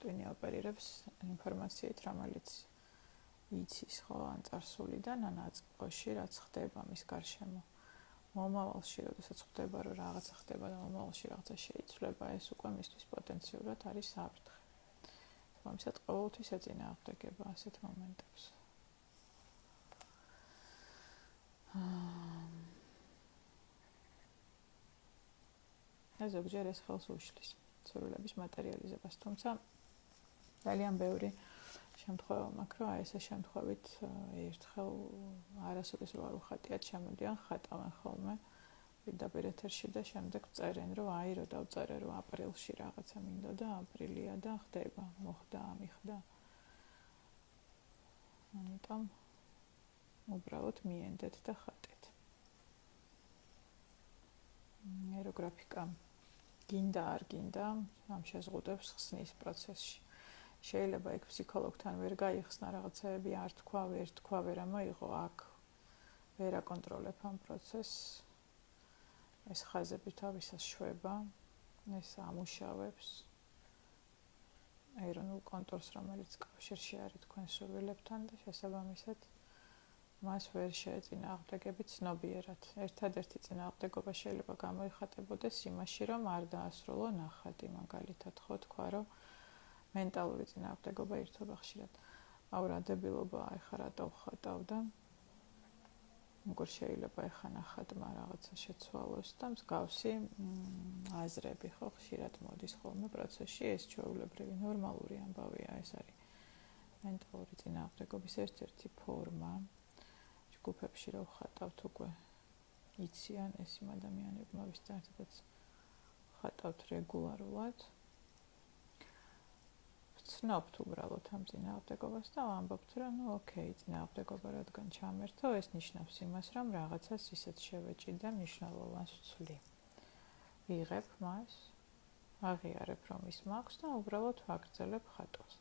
ტვინი ოპერირებს ინფორმაციით, რომელიც იცის, ხო, ან წარსულიდან, ან აწმყოში, რაც ხდება მის გარშემო. მომავალში, როდესაც ხდება, რომ რაღაცა ხდება და მომავალში რაღაცა შეიცვლება, ეს უკვე მისთვის პოტენციურად არის საფრთხე. თუმცა ყოველთვის ეწინააღმდეგება ასეთ მომენტებს. ზოგჯერ ეს ხელს უშლის სურვილების მატერიალიზებას, თუმცა ძალიან ბევრი შემთხვევა მაქვს, რომ ეს შემთხვევით ერთხელ არასოდეს რო არ უხატიათ, შემოდიან, ხატავენ ხოლმე პირდაპირ ეთერში და შემდეგ წერენ, რომ აი რო დავწერე, რომ აპრილში რაღაცა მინდა და აპრილია და ხდება, მოხდა, მიხდა. ამიტომ უბრალოდ მიენდეთ და ხატეთ. ნეიროგრაფიკა გინდა არ გინდა, ამ შეზღუდვებს ხსნის პროცესში. შეიძლება იქ ფსიქოლოგთან ვერ გაიხსნა რაღაცეები, არ თქვა, ვერ თქვა, ვერ ამოიღო, აქ ვერ აკონტროლებ ამ პროცესს. ეს ხაზები თავისას შვება, ეს ამუშავებს ეროვნულ კონტროლს, რომელიც კავშირში არის თქვენ სურვილებთან და შესაბამისად მას ვერ შეეწინააღმდეგებით ცნობიერად. ერთადერთი წინააღმდეგობა შეიძლება გამოიხატებოდეს იმაში, რომ არ დაასრულო ნახატი, მაგალითად, ხო თქვა, რომ მენტალური წინააღმდეგობა ირთვება ხშირად. აურადებილობა, ეხლა რატო ვხატავ და როგორ შეიძლება ეხა ნახატმა რაღაცა შეცვალოს და მსგავსი აზრები, ხო, ხშირად მოდის ხოლმე პროცესში, ეს ჩვეულებრივი ნორმალური ამბავია, ეს არის მენტალური წინააღმდეგობის ერთ-ერთი ფორმა. ჯგუფებში რო ხატავთ უკვე იციან ეს იმ ადამიანებმა, ვისთან ერთადაც ხატავთ რეგულარულად. ვცნობთ უბრალოდ ამ წინააღმდეგობას და ვამბობთ, რომ ნუ ოკეი, წინააღმდეგობა რადგან ჩამერთო, ეს ნიშნავს იმას, რომ რაღაცას ისეთ შევეჭი და მნიშვნელოვანს ვცვლი. ვიღებ მას, აღიარებ, რომ ის მაქვს და უბრალოდ ვაგრძელებ ხატვას.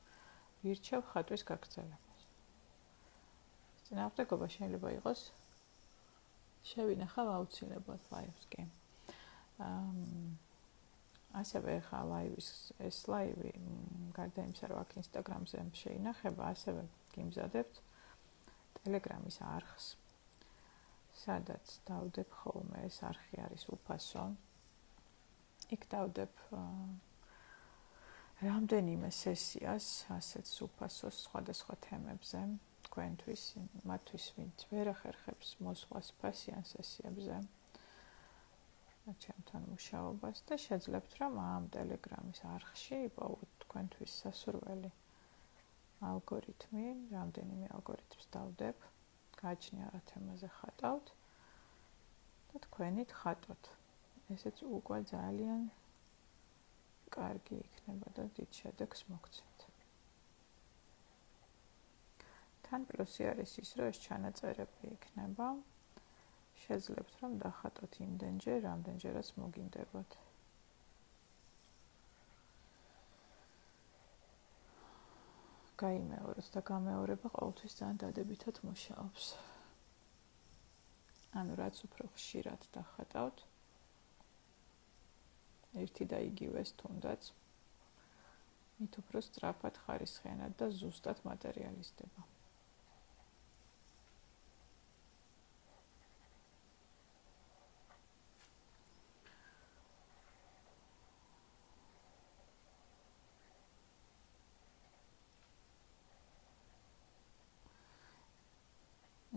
ვირჩევ ხატვის გაგრძელებას. წინააღმდეგობა შეიძლება იყოს შევინახავ აუცილებლად ლაივსკი. ასევე ხა ლაივის ეს ლაივი გარდა იმისა, რომ აქ ინსტაგრამზე შეინახება, ასევე გიმზადებთ ტელეგრამის არხს, სადაც დავდებ ხოლმე, ეს არხი არის უფასო. იქ დავდებ რამდენიმე სესიას, ასეც უფასოს სხვადასხვა თემებზე, თქვენთვის, მათთვის, ვინც ვერ ახერხებს მოსვლას ფასიან სესიებზე. ჩემთან მუშაობას და შეძლებთ, რომ ამ ტელეგრამის არხში იპოვოთ თქვენთვის სასურველი ალგორითმი, რამდენიმე ალგორითმს დავდებ, გააჩნია რა თემაზე ხატავთ და თქვენით ხატოთ. ესეც უკვე ძალიან კარგი იქნება და დიდ შედეგს მოგცემთ. თან პლუსი არის ის, რომ ეს ჩანაწერები იქნება შეძლებთ რომ დახატოთ იმდენჯერ, რამდენჯერაც მოგინდებათ. გაიმეოროთ და გამეორება ყოველთვის ძალიან დადებითად მუშაობს. ანუ რაც უფრო ხშირად დახატავთ, ერთი და იგივეს თუნდაც, მით უფრო სწრაფად ხარისხიანად და ზუსტად მატერიალიზდება.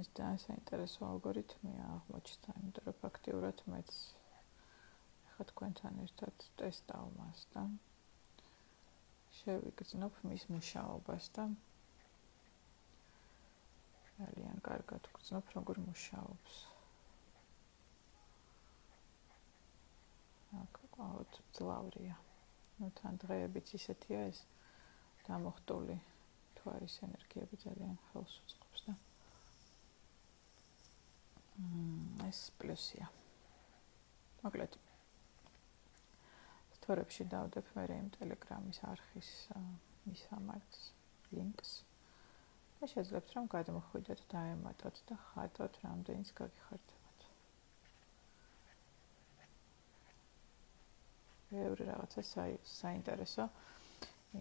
ეს ძალიან საინტერესო ალგორითმია აღმოჩნდა, იმიტომ რომ ფაქტიურად მეც ახლა თქვენთან ერთად ტესტავ მას და შევიგრძნობ მის მუშაობას და ძალიან კარგად ვგრძნობ როგორ მუშაობს. აქ ყავთ ძლავრია. ნუ თან დღეებიც ისეთია ეს დამოხტული თვარის ენერგიები ძალიან ხელს უწყობს და ეს პლუსია. მოკლედ სტორებში დავდებ მე იმ ტელეგრამის არხის მისამართს ლინკს და შეძლებთ რომ გადმოხვიდეთ და ემატოთ და ხატოთ რამდენიც გაგიხარდებათ. ბევრი რაღაცა საინტერესო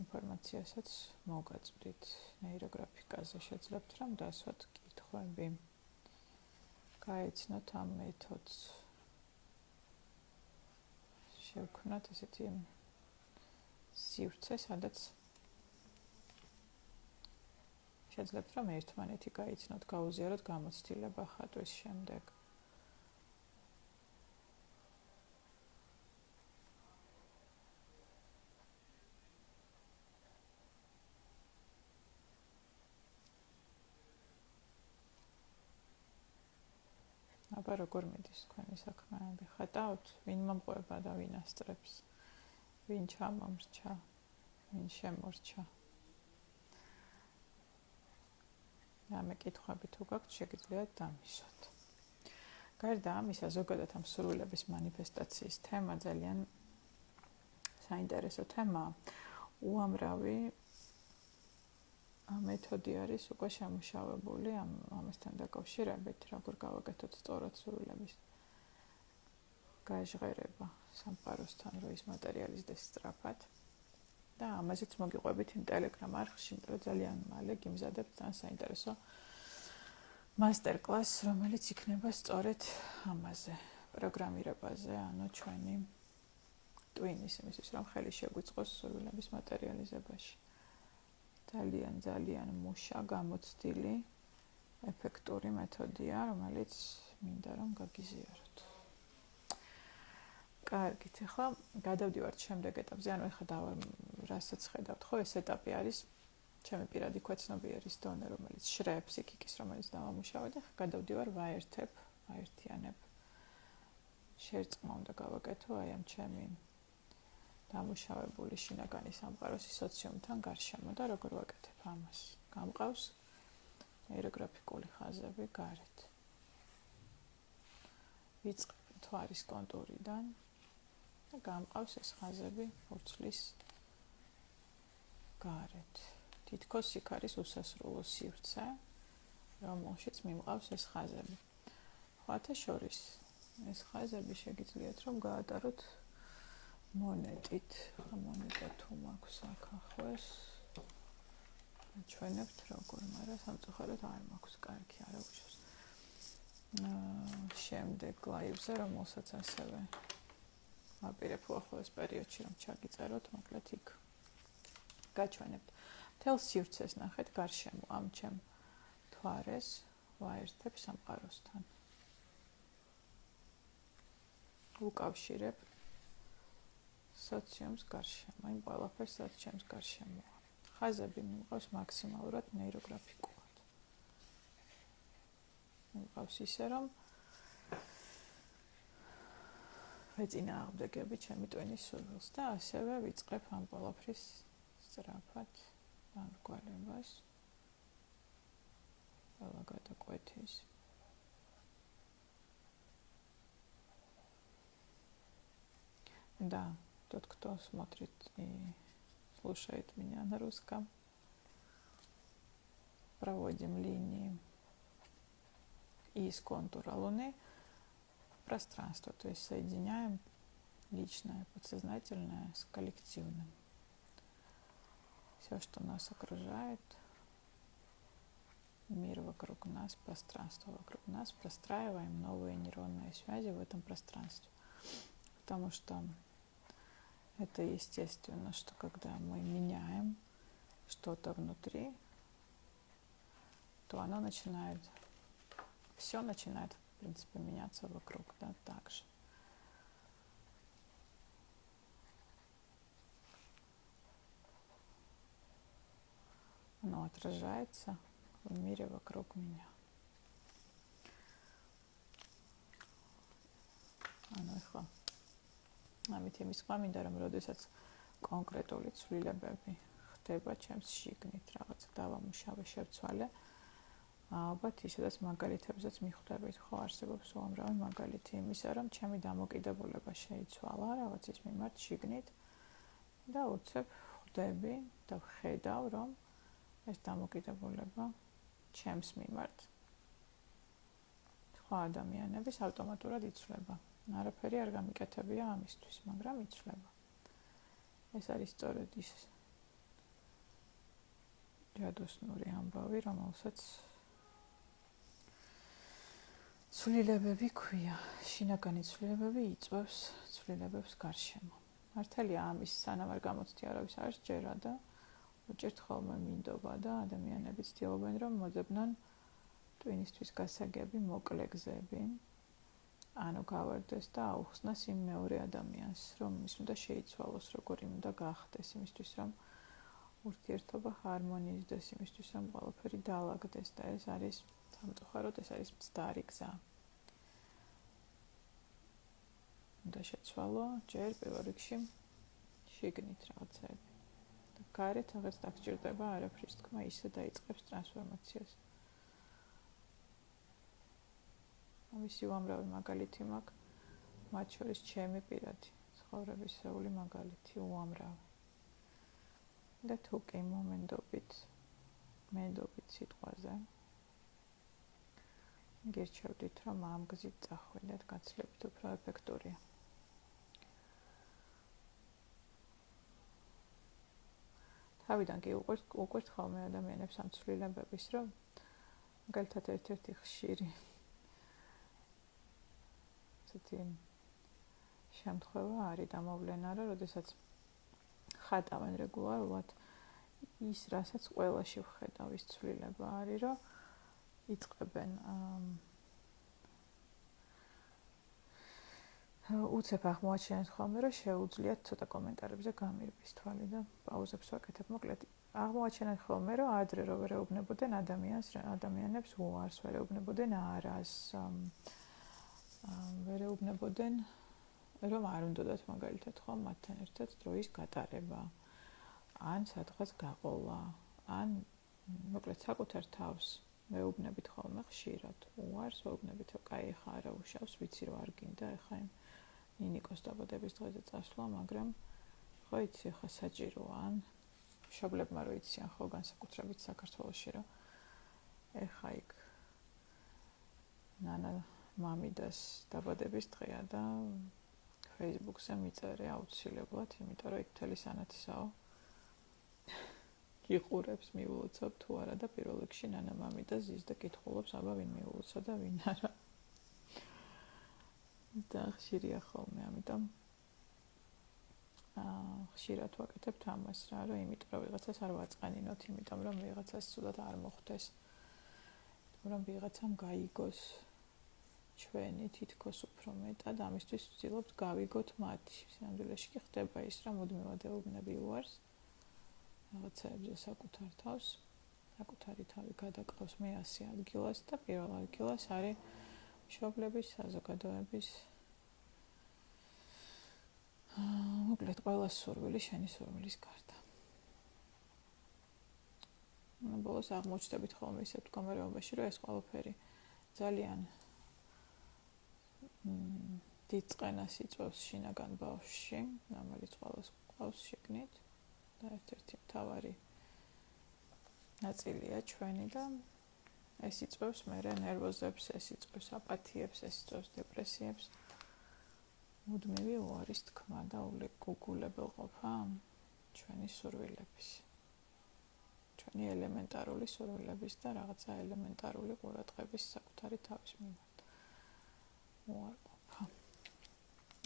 ინფორმაციასაც მოგაწვდით ნეიროგრაფიკაზე შეძლებთ რომ დასვათ კითხვები. გაეცნოთ ამ მეთოდს. შევქმნათ ესეთი სივრცე, სადაც შეძლებთ რომ ერთმანეთი გაიცნოთ, გაუზიაროთ გამოცდილება ხატვის შემდეგ. აბა როგორ მიდის თქვენი საქმეები? ხატავთ? ვინ მომყვება და ვინ ასწრებს? ვინ ჩამომრჩა? ვინ შემორჩა? ამ კითხვები თუ გაქვთ, შეგიძლიათ დამისვათ. გარდა ამისა, ზოგადად ამ სურვილების მანიფესტაციის თემა ძალიან საინტერესო თემაა. უამრავი მეთოდი არის უკვე შემუშავებული ამასთან დაკავშირებით, როგორ გავაკეთოთ სწორად სურვილების გაჟღერება სამყაროსთან, რომ ის მატერიალიზდეს სწრაფად. და ამაზეც მოგიყვებით იმ ტელეგრამ არხში, იმიტომ რომ ძალიან მალე გიმზადებთ ძალიან საინტერესო მასტერ-კლასს, რომელიც იქნება სწორედ ამაზე, პროგრამირებაზე, ანუ ჩვენი ტვინის, იმისთვის რომ ხელი შეგვიწყოს სურვილების მატერიალიზებაში. ძალიან მუშა, გამოცდილი, ეფექტური მეთოდია, რომელიც მინდა რომ გაგიზიაროთ. კარგით, ახლა გადავდივართ შემდეგ ეტაპზე, ანუ ახლა რასაც ხედავთ, ხო, ეს ეტაპი არის ჩემი პირადი ქვეცნობიერის დონე, რომელიც შრეებს ფსიქიკის, რომელიც დავამუშავე და გადავდივარ ვაერთიანებ. შერწყმა უნდა გავაკეთო აი ამ ჩემი დამუშავებული შინაგანი სამყაროსი სოციუმთან გარშემო და როგორ ვაკეთებ ამას? გამყავს ნეიროგრაფიკული ხაზები გარეთ. ვიწყებ თვარის კონტურიდან და გამყავს ეს ხაზები ფურცლის გარეთ. თითქოს იქ არის უსასრულო სივრცე, რომელშიც მიმყავს ეს ხაზები. ხათა შორის ეს ხაზები შეგიძლიათ რომ გაატაროთ მონეტით. მონეტა თუ მაქვს აქ ახლოს ჩვენებთ როგორ, მაგრამ სამწუხაროდ არ მაქვს, კარგი, არა უშავს. შემდეგ ლაივზე, რომელსაც ასევე ვაპირებ უახლოეს პერიოდში რომ ჩაგიწეროთ, მოკლედ იქ გაჩვენებთ. მთელ სივრცეს ნახეთ გარშემო ამ ჩემ თვარეს ვაერთებ სამყაროსთან. უკავშირებ სოციუმს გარშემო, იმ ყველაფერს, რაც ჩემს გარშემოა. ხაზები მიმყავს მაქსიმალურად ნეიროგრაფიკულად. მიმყავს ისე, რომ ეწინააღმდეგები ჩემი ტვინის სურვილს და ასევე ვიწყებ ამ ყველაფრის სწრაფად დამრგვალებას. ყველა გადაკვეთის. Да, тот, кто смотрит и слушает меня на русском, проводим линии из контура Луны в пространство, то есть соединяем личное, подсознательное с коллективным. Все, что нас окружает, мир вокруг нас, пространство вокруг нас, простраиваем новые нейронные связи в этом пространстве. Потому что это естественно, что когда мы меняем что-то внутри, то оно начинает, все начинает, в принципе, меняться вокруг, да, так же. Оно отражается в мире вокруг меня. Ეხლა ამით იმის მინდა რომ როდესაც კონკრეტული ცვლილებები ხდება ჩემს შიგნით, რაღაც დავამუშავე, შევცვალე, ალბათ ისედაც მაგალითებსაც მიხვდებით, ხო, არსებობს უამრავი მაგალითი იმისა, რომ ჩემი დამოკიდებულება შეიცვალა რაღაცის მიმართ შიგნით და უცებ ხვდები და ვხედავ, რომ ეს დამოკიდებულება ჩემს მიმართ სხვა ადამიანების ავტომატურად იცვლება. არაფერი არ გამიკეთებია ამისთვის, მაგრამ იცვლება. ეს არის სწორედ ის ჯადოსნური ამბავი, რომელსაც ცვლილებები ქვია. შინაგანი ცვლილებები იწვევს ცვლილებებს გარშემო. მართალია ამის სანამ არ გამოცდია არავის არ სჯერა და უჭერთ ხოლმე მინდობა და ადამიანები ცდილობენ რომ მოძებნან ტვინისთვის გასაგები მოკლე გზები. ანუ გავარდეს და აუხსნას იმ მეორე ადამიანს, რომ ის უნდა შეიცვალოს, როგორი უნდა გახდეს, იმისთვის რომ ურთიერთობა ჰარმონიზდეს, იმისთვის რომ ყველაფერი დაალაგდეს და ეს არის სამწუხაროდ ეს არის მცდარი გზა. უნდა შეცვალო ჯერ პირველ რიგში შიგნით რაღაცები. და გარეთ აღარ დაგჭირდება არაფრის თქმა, ისე დაიწყებს ტრანსფორმაციას. ამისი უამრავი მაგალითი მაქვს, მათ შორის ჩემი პირადი ცხოვრებისეული მაგალითი უამრავი. და თუ კი მენდობით სიტყვაზე, გირჩევდით, რომ ამ გზით წახვიდეთ, გაცილებით უფრო ეფექტურია. თავიდან კი უყვერთ ხოლმე ადამიანებს ამ ცვლილებების, რომ მაგალითად ერთ-ერთი ხშირი შემთხვევა არის დამოვლენა, რომ როდესაც ხატავენ რეგულარულად ის, რასაც ყველაში ვხედავ, ის ცვლილება არის, რომ იწყებენ უცებ აღმოაჩენთ ხოლმე, რომ შეუძლიათ ცოტა კომენტარებზე გამირბის თვალი და პაუზებს ვაკეთებ. მოკლედ, აღმოაჩენთ ხოლმე, რომ ადრე რო ვერეუბნებოდნენ ადამიანებს უარს, ვერეუბნებოდნენ არას, ვერეუბნებოდნენ რომ არ უნდათ მაგალითად ხომ მათთან ერთად დროის გატარება, ან სადღაც გაყოლა, ან მოკლედ საკუთარ თავს მეუბნებით ხოლმე ხშირად უარს, ვეუბნებით რომ კაი ხა არა უშავს, ვიცი რომ არ გინდა ხა იმ ნინიკოს დაბადების დღეზე წასვლა, მაგრამ ხო იცი ხა საჭიროა, ან მშობლებმა რო იციან ხო განსაკუთრებით საქართველოში რომ ეხა იქ ნანა მამიდას დაბადების დღეა და Facebook-ზე მიწერე აუცილებლად, იმიტომ რომ იქ მთელი სანათისაო იყურებს, მიულოცავ თუ არა და პირველ რიგში ნანა მამიდა ზის და კითხულობს, აბა ვინ მიულოცა და ვინ არა. და ხშირია ხოლმე, ამიტომ ხშირად ვაკეთებ ამას რა, რომ იმიტომ რომ ვიღაცას არ ვაწყენინოთ, იმიტომ რომ ვიღაცას ცუდად არ მოხდეს. რომ ვიღაცამ გაიგოს ჩვენი თითქოს უფრო მეტად, ამისთვის ვცდილობთ გავიგოთ მათი. სინამდვილეში კი ხდება ის, რომ მუდმივად ეუბნები უარს რაღაცებზე საკუთარ თავს, საკუთარი თავი გადაყავს მე-100 ადგილას და პირველ ადგილას არის მშობლების, საზოგადოების მოკლედ ყველა სურვილი შენი სურვილის გარდა. ბოლოს აღმოჩნდებით ხოლმე ისეთ მდგომარეობაში, რომ ეს ყველაფერი ძალიან დიდ წყენას იწვევს შინაგან ბავშვში, რომელიც ყველას გვყავს შიგნით და ერთ-ერთი მთავარი ნაწილია ჩვენი და ეს იწვევს მერე ნერვოზებს, ეს იწვევს აპათიებს, ეს იწვევს დეპრესიებს. მუდმივი უარის თქმა და უგულებელყოფა ჩვენი სურვილების, ჩვენი ელემენტარული სურვილების და რაღაცა ელემენტარული ყურადღების საკუთარი თავის მიმართ. უარყოფა.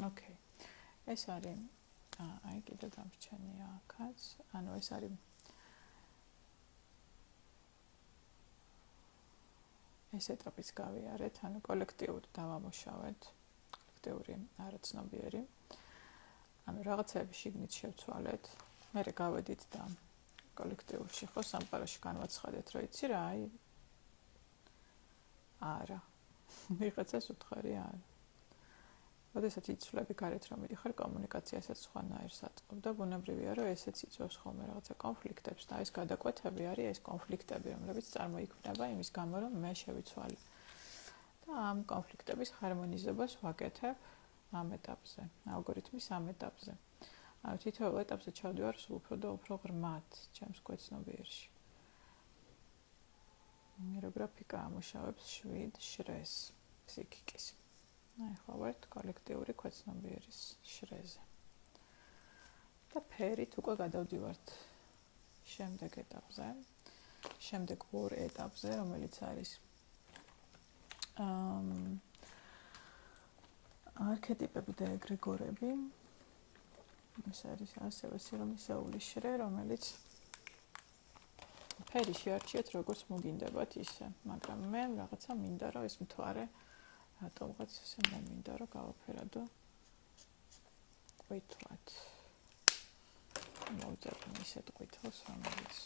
ოკეი. ეს არის აი კიდე დამრჩენია აქაც, ანუ ეს არის ეს ეტაპიც გავიარეთ, ანუ კოლექტიური დავამუშავეთ, კოლექტიური არაცნობიერი. ანუ რაღაცები შიგნით შევცვალეთ, მერე გავედით და კოლექტიურში ხო სამყაროში განვაცხადეთ, რომ იცი რა, აი არა. ვიღაცას უთხარი არა. როდესაც იცვლები გარეთ რომ მიდიხარ კომუნიკაციასაც სხვანაირს აწყობ და ბუნებრივია რომ ესეც იწვევს ხოლმე რაღაცა კონფლიქტებს და ეს გადაკვეთები არის ეს კონფლიქტები, რომლებიც წარმოიქმნება იმის გამო რომ მე შევიცვალე. და ამ კონფლიქტების ჰარმონიზებას ვაკეთებ ამ ეტაპზე, ალგორითმის ამ ეტაპზე. ანუ თითოეულ ეტაპზე ჩავდივარ სულ უფრო და უფრო ღრმად ჩემს ქვეცნობიერში. ნეიროგრაფიკა ამუშავებს 7 შრეს ფსიქიკის. ახლა ვართ კოლექტიური ქვეცნობიერის შრეზე. და ფერით უკვე გადავდივართ შემდეგ ეტაპზე. შემდეგ ორ ეტაპზე, რომელიც არის არქეტიპები და ეგრეგორები. ეს არის ასევე სიღრმისეული შრე, რომელიც ფერი შეარჩიეთ როგორც მოგინდებათ ისე, მაგრამ მე რაღაცა მინდა რომ ეს მთვარე რატომღაც ესე მე მინდა რომ გავაფერადო ყვითლად. მოვწერე ისეთ ყვითელს, რომელიც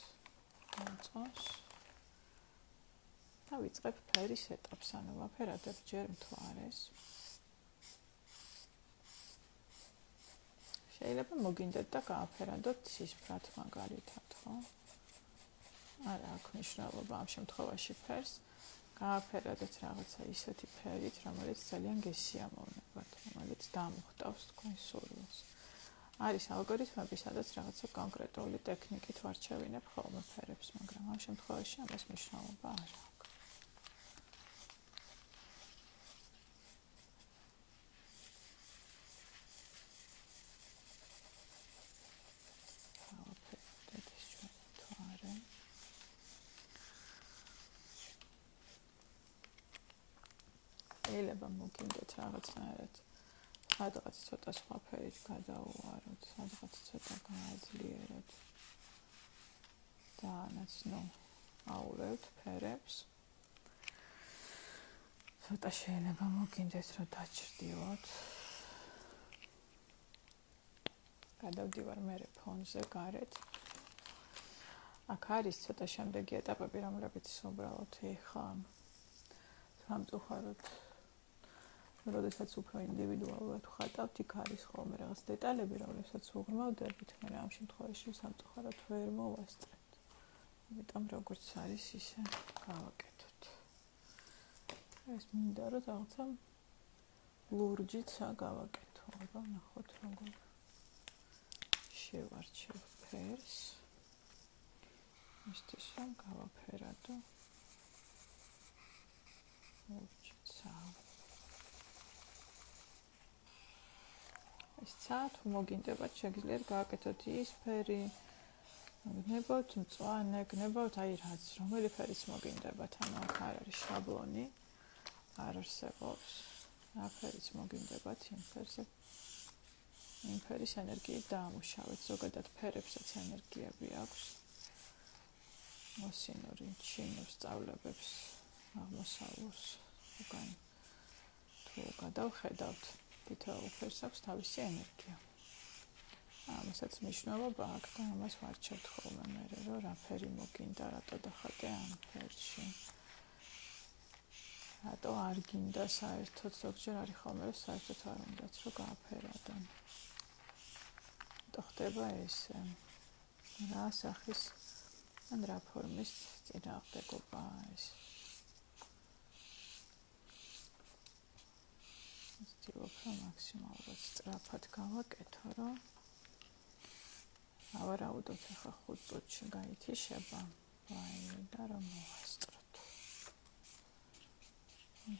მოწონს. და ვიწყებ ფერის ეტაპს, ანუ ვაფერადებ ჯერ მთვარეს. შეიძლება მოგინდეთ და გააფერადოთ ცისფრად მაგალითად, ხო? არა აქვს მნიშვნელობა ამ შემთხვევაში ფერს. გააფერადეთ რაღაცა ისეთი ფერით, რომელიც ძალიან გესიამოვნებათ, რომელიც დამხვტავს თქვენს სურვილს. არის ალგორითმები, სადაც რაღაცა კონკრეტული ტექნიკით ვარჩევინებ ხოლმე ფერებს, მაგრამ ამ შემთხვევაში ამას მნიშვნელობა არ აქვს. შეიძლება მოგინდეთ რაღაცნაირად სადღაც ცოტა სხვა ფერით გადაუვაროთ, სადღაც ცოტა გააძლიეროთ და ნაცნო აურევთ ფერებს. ცოტა შეიძლება მოგინდეთ რომ დაჭრდილოთ. გადავდივარ მერე ფონზე გარეთ. აქ არის ცოტა შემდეგი ეტაპები, რომლებიც უბრალოდ ეხლა სამწუხაროდ როდესაც უფრო ინდივიდუალურად ვხატავთ, იქ არის ხოლმე რაღაც დეტალები, რომლებსაც უღრმავდებით, მაგრამ ამ შემთხვევაში სამწუხაროდ ვერ მოვასწრებთ. ამიტომ როგორც არის, ისე გავაკეთოთ. ეს მინდა რომ რაღაცა ლურჯიც გავაკეთო, აბა ნახოთ როგორ შევარჩევ ფერს. ისიც რომ გავაფერადო ლურჯიცა. ცა თუ მოგინდებათ შეგიძლიათ გააკეთოთ ის ფერი, გნებავთ მწვანე, გნებავთ აი რაც, რომელი ფერიც მოგინდებათ, ანუ აქ არ არის შაბლონი, არ არსებობს, რა ფერიც მოგინდებათ იმ ფერზე, იმ ფერის ენერგიით დაამუშავეთ, ზოგადად ფერებსაც ენერგიები აქვს, მოსინური, ჩინურ სწავლებებს, აღმოსავლურს, უკან თუ გადავხედავთ, თითოეულ ფერს აქვს თავისი ენერგია. ამასაც მნიშვნელობა აქვს და ამას ვარჩევთ ხოლმე მერე, რომ რა ფერი მოგინდა, რატო დახატე ამ ფერში. რატო არ გინდა საერთოდ, ზოგჯერ არის ხოლმე, რომ საერთოდ არ უნდათ, რომ გააფერადო. და ხდება ესე. რა სახის ან რა ფორმის წინააღმდეგობაა ეს. ვცდილობ, რომ მაქსიმალურად სწრაფად გავაკეთო, რომ ავარაუდოთ ახლა 5 წუთში გაითიშება, და რომ მოვასწროთ.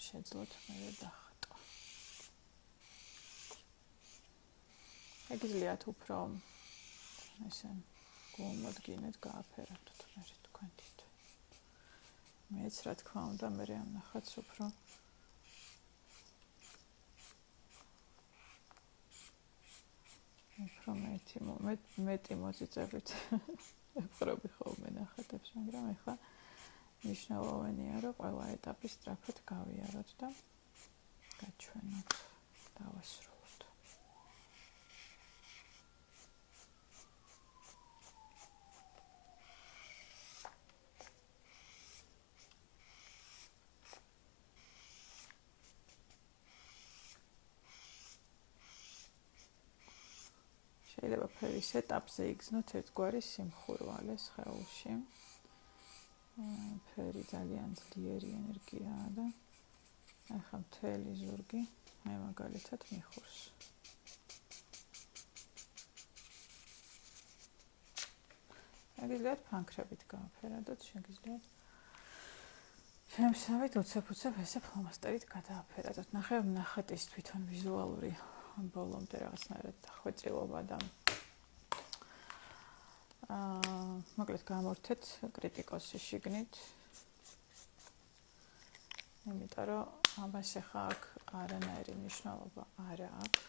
შეძლოთ მე დახატო. ეგიძლიათ უფრო ესე გულმოდგინედ გააფერადოთ მე თქვენ თვითონ. მეც რა თქმა უნდა მე ამნახაც უფრო მეტი მოწიწებით ეპყრობი ხოლმე ნახატებს, მაგრამ ეხლა მნიშვნელოვანია, რომ ყველა ეტაპი სწრაფად გავიაროთ და გაჩვენოთ, დავასრულოთ. შეიძლება ფერის ეტაპზე იგრძნოთ ერთგვარი სიმხურვალე სხეულში. ფერი ძალიან ძლიერი ენერგიაა და ახლა მთელი ზურგი მე მაგალითად მიხურს. შეგიძლიათ ფანქრებით გააფერადოთ, შეგიძლიათ შემსავით უცებ-უცებ ესე ფლომასტერით გადააფერადოთ. ნახატის თვითონ ვიზუალური ბოლომდე რაღაცნაირად დახვეწილობა და მოკლედ გამორთეთ კრიტიკოსის შიგნით. იმიტომ რომ ამას ახლა აქ არანაირი მნიშვნელობა არ აქვს.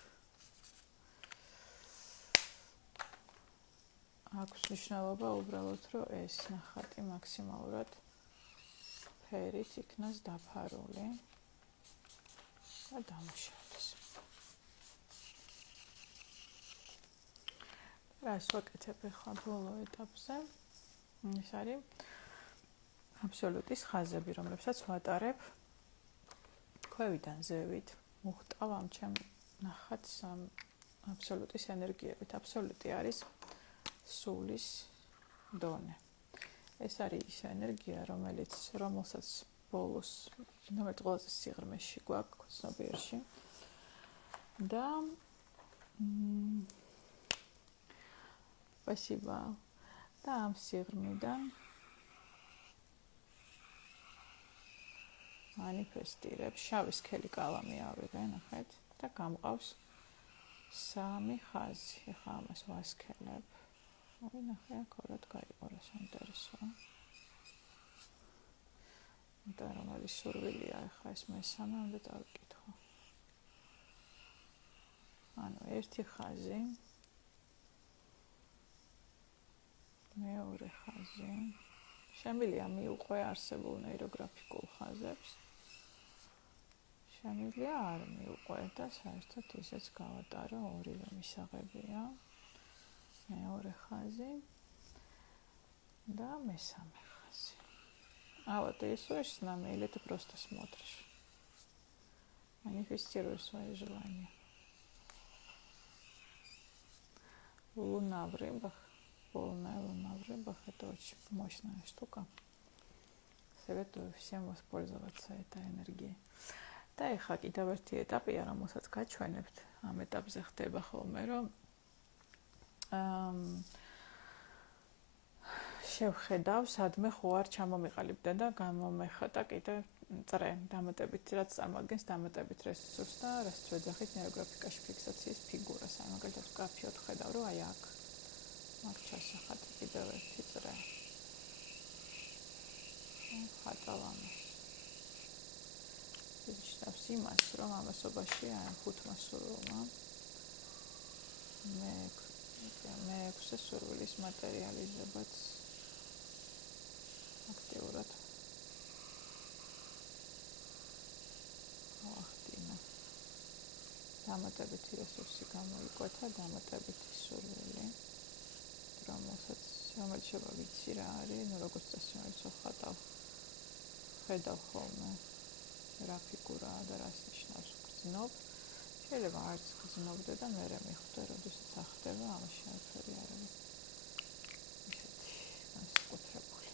აქვს მნიშვნელობა უბრალოდ რომ ეს ნახატი მაქსიმალურად ფერით იქნას დაფარული და დამუშავდეს. რას ვაკეთებ ახლა ბოლო ეტაპზე? ეს არის აბსოლუტის ხაზები, რომლებსაც ვატარებ ქვევიდან ზევით. მოხტავ ამ ჩემ ნახატს აბსოლუტის ენერგიებით. აბსოლუტი არის სულის დონე. ეს არის ის ენერგია, რომელსაც ბოლოს, რომელიც ყველაზე სიღრმეში გვაქვს ცნობიერში. და спасибо. და ამ სიღრმიდან манифестирებ. შავი სქელი კალამი ავიღე, ნახეთ, და გამყავს 3 ხაზი. ახლა ამას ვასქელებ. ნახე, აქ ორად გაიყარა, საინტერესოა. და რომელი სურვილია ახლა ეს მესამე უნდა დავიკითხო. ანუ ერთი ხაზი, მეორე ხაზი. შემიძლია მიუყვე არსებულ ნეიროგრაფიკულ ხაზებს. შემიძლია არ მიუყვე და საერთოდ ისეც გავატარო, ორივე მისაღებია. მეორე ხაზი да მესამე ხაზი. А вот и слышишь, нами, или ты просто смотришь? Манифестируй свои желания. Луна в рыбах, полная луна в рыбах, это очень мощная штука. Советую всем воспользоваться этой энергией. და ეხლა კიდევ ერთი ეტაპია, რომელსაც გაჩვენებთ. ამ ეტაპზე ხდება ხოლმე, რომ შევხედავ, სადმე ხო არ ჩამომიყალიბდა და გამომეხატა კიდევ წრე, დამატებით რაც წარმოადგენს დამატებით რესურსს და რაც ვეძახით ნეიროგრაფიკაში ფიქსაციის ფიგურას. აი მაგალითად ვკაფიოდ ხედავ, რომ აი აქ მაგ ჩასახატ კიდევ ერთი წრე. ხატავ ამას. ნიშნავს იმას, რომ ამასობაში აი 5 სურვილმა მე-6 სურვილის მატერიალიზებაც აქტიურად ახდინა. დამატებითი რესურსი გამოიკვეთა, დამატებითი სურვილი, რომელიც შევა ვიცი რა არის, ну როგორც წესი მაინც ხატავ, ხედავ ხოლმე რა ფიგურაა და რას ნიშნავს გრძნობ. შეიძლება არც გრძნობდე და მერე მიხვდე, როდესაც ახდება, ამაში არაფერი არ არის ისეთი განსაკუთრებული.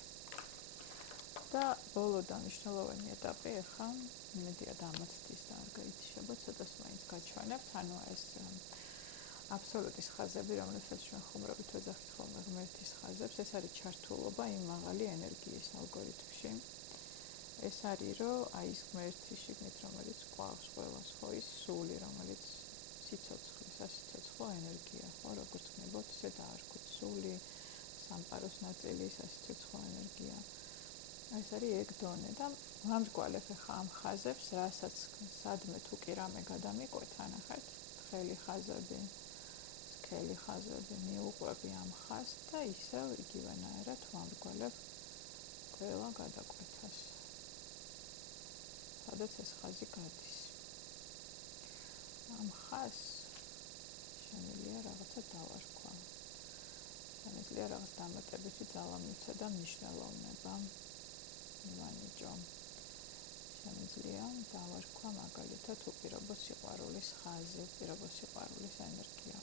და ბოლო და მნიშვნელოვანი ეტაპი ახლა მედია დამაცდის და არ გაითიშებოთ, ცოტას მაინც გაჩვენებთ, ანუ ეს აბსოლუტის ხაზები, რომელსაც ჩვენ ხუმრობით ვეძახით ხოლმე ღმერთის ხაზებს, ეს არის ჩართულობა იმ მაღალი ენერგიის ალგორითმში. ეს არის, რომ აი ეს ღმერთი შიგნით, რომელიც ყვავს ყველას, ხო, ის სული, რომელიც სიცოცხლე, სასიცოცხლო ენერგია, ხო, როგორც გნებავთ, ისე დაარქვით, სული, სამყაროს ნაწილი, სასიცოცხლო ენერგია. ეს არის ეგ დონე და ვამსგვალებ ახლა ამ ხაზებს, რასაც სადმე თუ კი რამე გადამიყვეთ, ანახეთ, თხელი ხაზები, სქელი ხაზები, მიუყვები ამ ხაზს და ისევ იგივენაირად ვამსგვალებ ყველა გადაკვეთას. სადაც ეს ხაზი გადის. ამ ხაზს შემიძლია რაღაცა დავარქვა. შემიძლია რაღაც დამატებითი ძალამიცა და მნიშვნელოვნება მივანიჭო. შემიძლია დავარქვა მაგალითად უპირობო სიყვარულის ხაზი, უპირობო სიყვარულის ენერგია.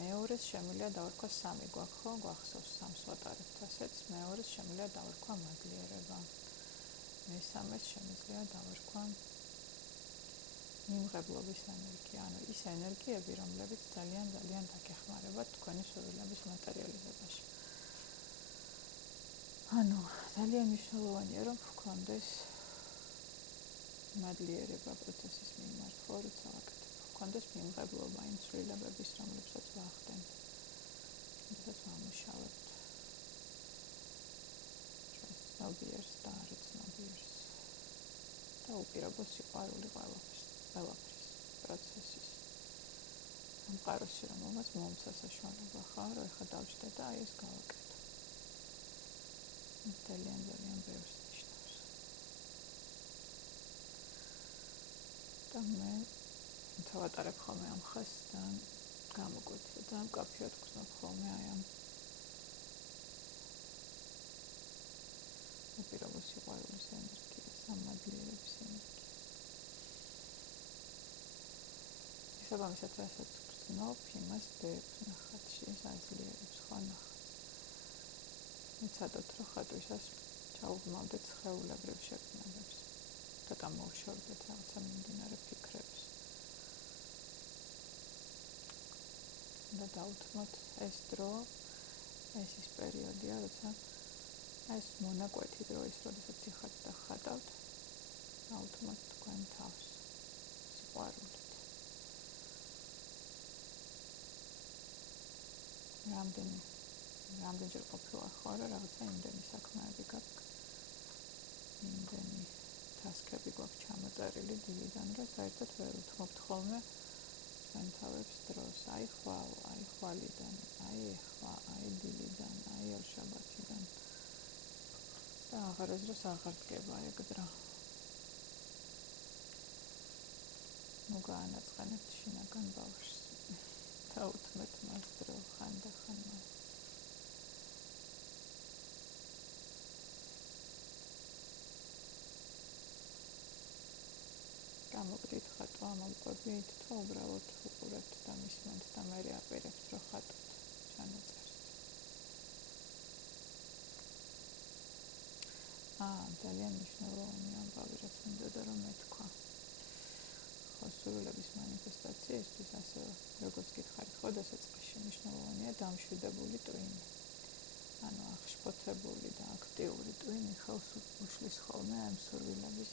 მეორეს შემიძლია დავარქვა სამი გვაქვს, ხო, გვახსოვს სამს ვატარებთ ასეც, მეორეს შემიძლია დავარქვა მადლიერება. მესამეს შემიძლია დავარქვა მიმღებლობის ენერგია, ანუ ის ენერგიები, რომლებიც ძალიან დაგეხმარებათ თქვენი სურვილების მატერიალიზებაში. ანუ ძალიან მნიშვნელოვანია, რომ გქონდეს მადლიერება პროცესის მიმართვა, როცა ვაკეთებ. გქონდეს მიმღებლობა იმ ცვლილებების, რომლებსაც ვახდენთ, როდესაც ვამუშავებთ ჩვენს ცნობიერს და არცნობიერს. და უპირობო სიყვარული ყველაფრის პროცესის. სამყაროში რომ მომაც მომცა საშუალება ხარ, რომ ეხლა დავჭდა და აი ეს გავაკეთო. ძალიან ბევრს ნიშნავს. და მე თავატარებ ხოლმე ამ ხაზს და გამოკვეთილ და მკაფიოდ გრძნობ ხოლმე აი ამ უპირობო სიყვარულის ენერგიას, სამადლიერების ენერგიას. შესაბამისად, რასაც გრძნობ, იმას დებს, ნახat, ის აძლიერებს, ხო, ნახat. მიცადოთ, რომ ხატვისას ჩაუღმავდეთ სხეულებრივ შეგრძნებებს. ცოტა მოვშორდეთ რაღაცა მიმდინარე ფიქრებს. და დავუთმოთ ეს დრო, ეს ის პერიოდია, როცა ეს მონაკვეთი დრო ის, როდესაც იხართ და ხატავთ, დავუთმოთ თქვენ თავს სიყვარულით. რამდენჯერ ყოფილა ხო, რომ რაღაცა იმდენი საქმეები გაქვთ, იმდენი ტასკები გვაქვს ჩამოწერილი დილიდან, რომ საერთოდ ვერ უთმობთ ხოლმე თქვენ თავებს დროს, აი ხვალიდან, აი ეხლა, აი დილიდან, აი ორშაბათიდან. და აღარეს დროს აღარ დგება ეგ დრო. ნუ გაანაწყენებთ შინაგან ბავშვს. დაუთმეთ მას დრო ხანდახან მას. გამოგდით ხატვა, მომყვებით, თუ უბრალოდ უყურებთ და მისმენთ და მე აპირებთ, რომ ხატოთ ჩანაწერს. ძალიან მნიშვნელოვანი ამბავი, რაც მინდოდა რომ მეთქვა. ხო, სურვილების მანიფესტაციისთვის ასევე, როგორც გითხარით, ხო, დასაწყისში მნიშვნელოვანია დამშვიდებული ტვინი. ანუ აღშფოთებული და აქტიური ტვინი ხელს უშლის ხოლმე ამ სურვილების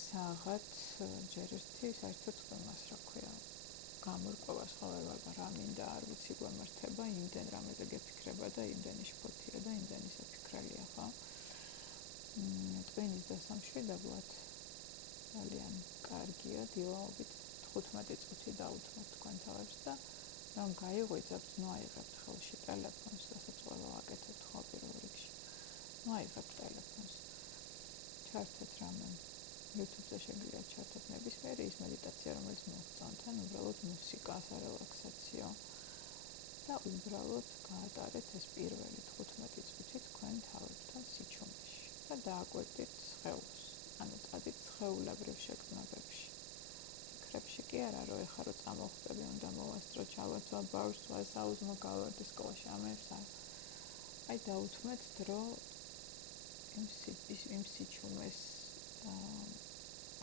საღად ჯერ ერთი საერთოდ მას რა ქვია გამორკვევას ხოლმე რა მინდა არ ვიცი გვემართება იმდენ რამეზე გეფიქრება და იმდენი შფოთია და იმდენი საფიქრალია ხო ტვინის დასამშვიდებლად ძალიან კარგია დილაობით 15 წუთი დაუთმოთ თქვენ თავებს და რომ გაიღვიძებთ ნუ აიღებთ ხელში ტელეფონს რასაც ყველა ვაკეთებთ ხო პირველ რიგში ნუ აიღებთ ტელეფონს ჩართეთ რამე YouTube-ზე შეგიძლია ჩართოთ ნებისმიერი ის მედიტაცია რომელიც მოგწონთ ან უბრალოდ მუსიკა სარელაქსაციო და უბრალოდ გაატარეთ ეს პირველი 15 წუთი თქვენ თავებთან სიჩუმეში და დააკვირდით სხეულს ანუ წადით სხეულებრივ შეგრძნებებში საკითხებში კი არა, რომ ეხლა რო წამოვხდები, უნდა მოვასწრო, ჩავაცვა ბავშვს, საუზმო გავარდი სკოლაში ამებს არ. აი დაუთმეთ დრო იმ სიჩუმეს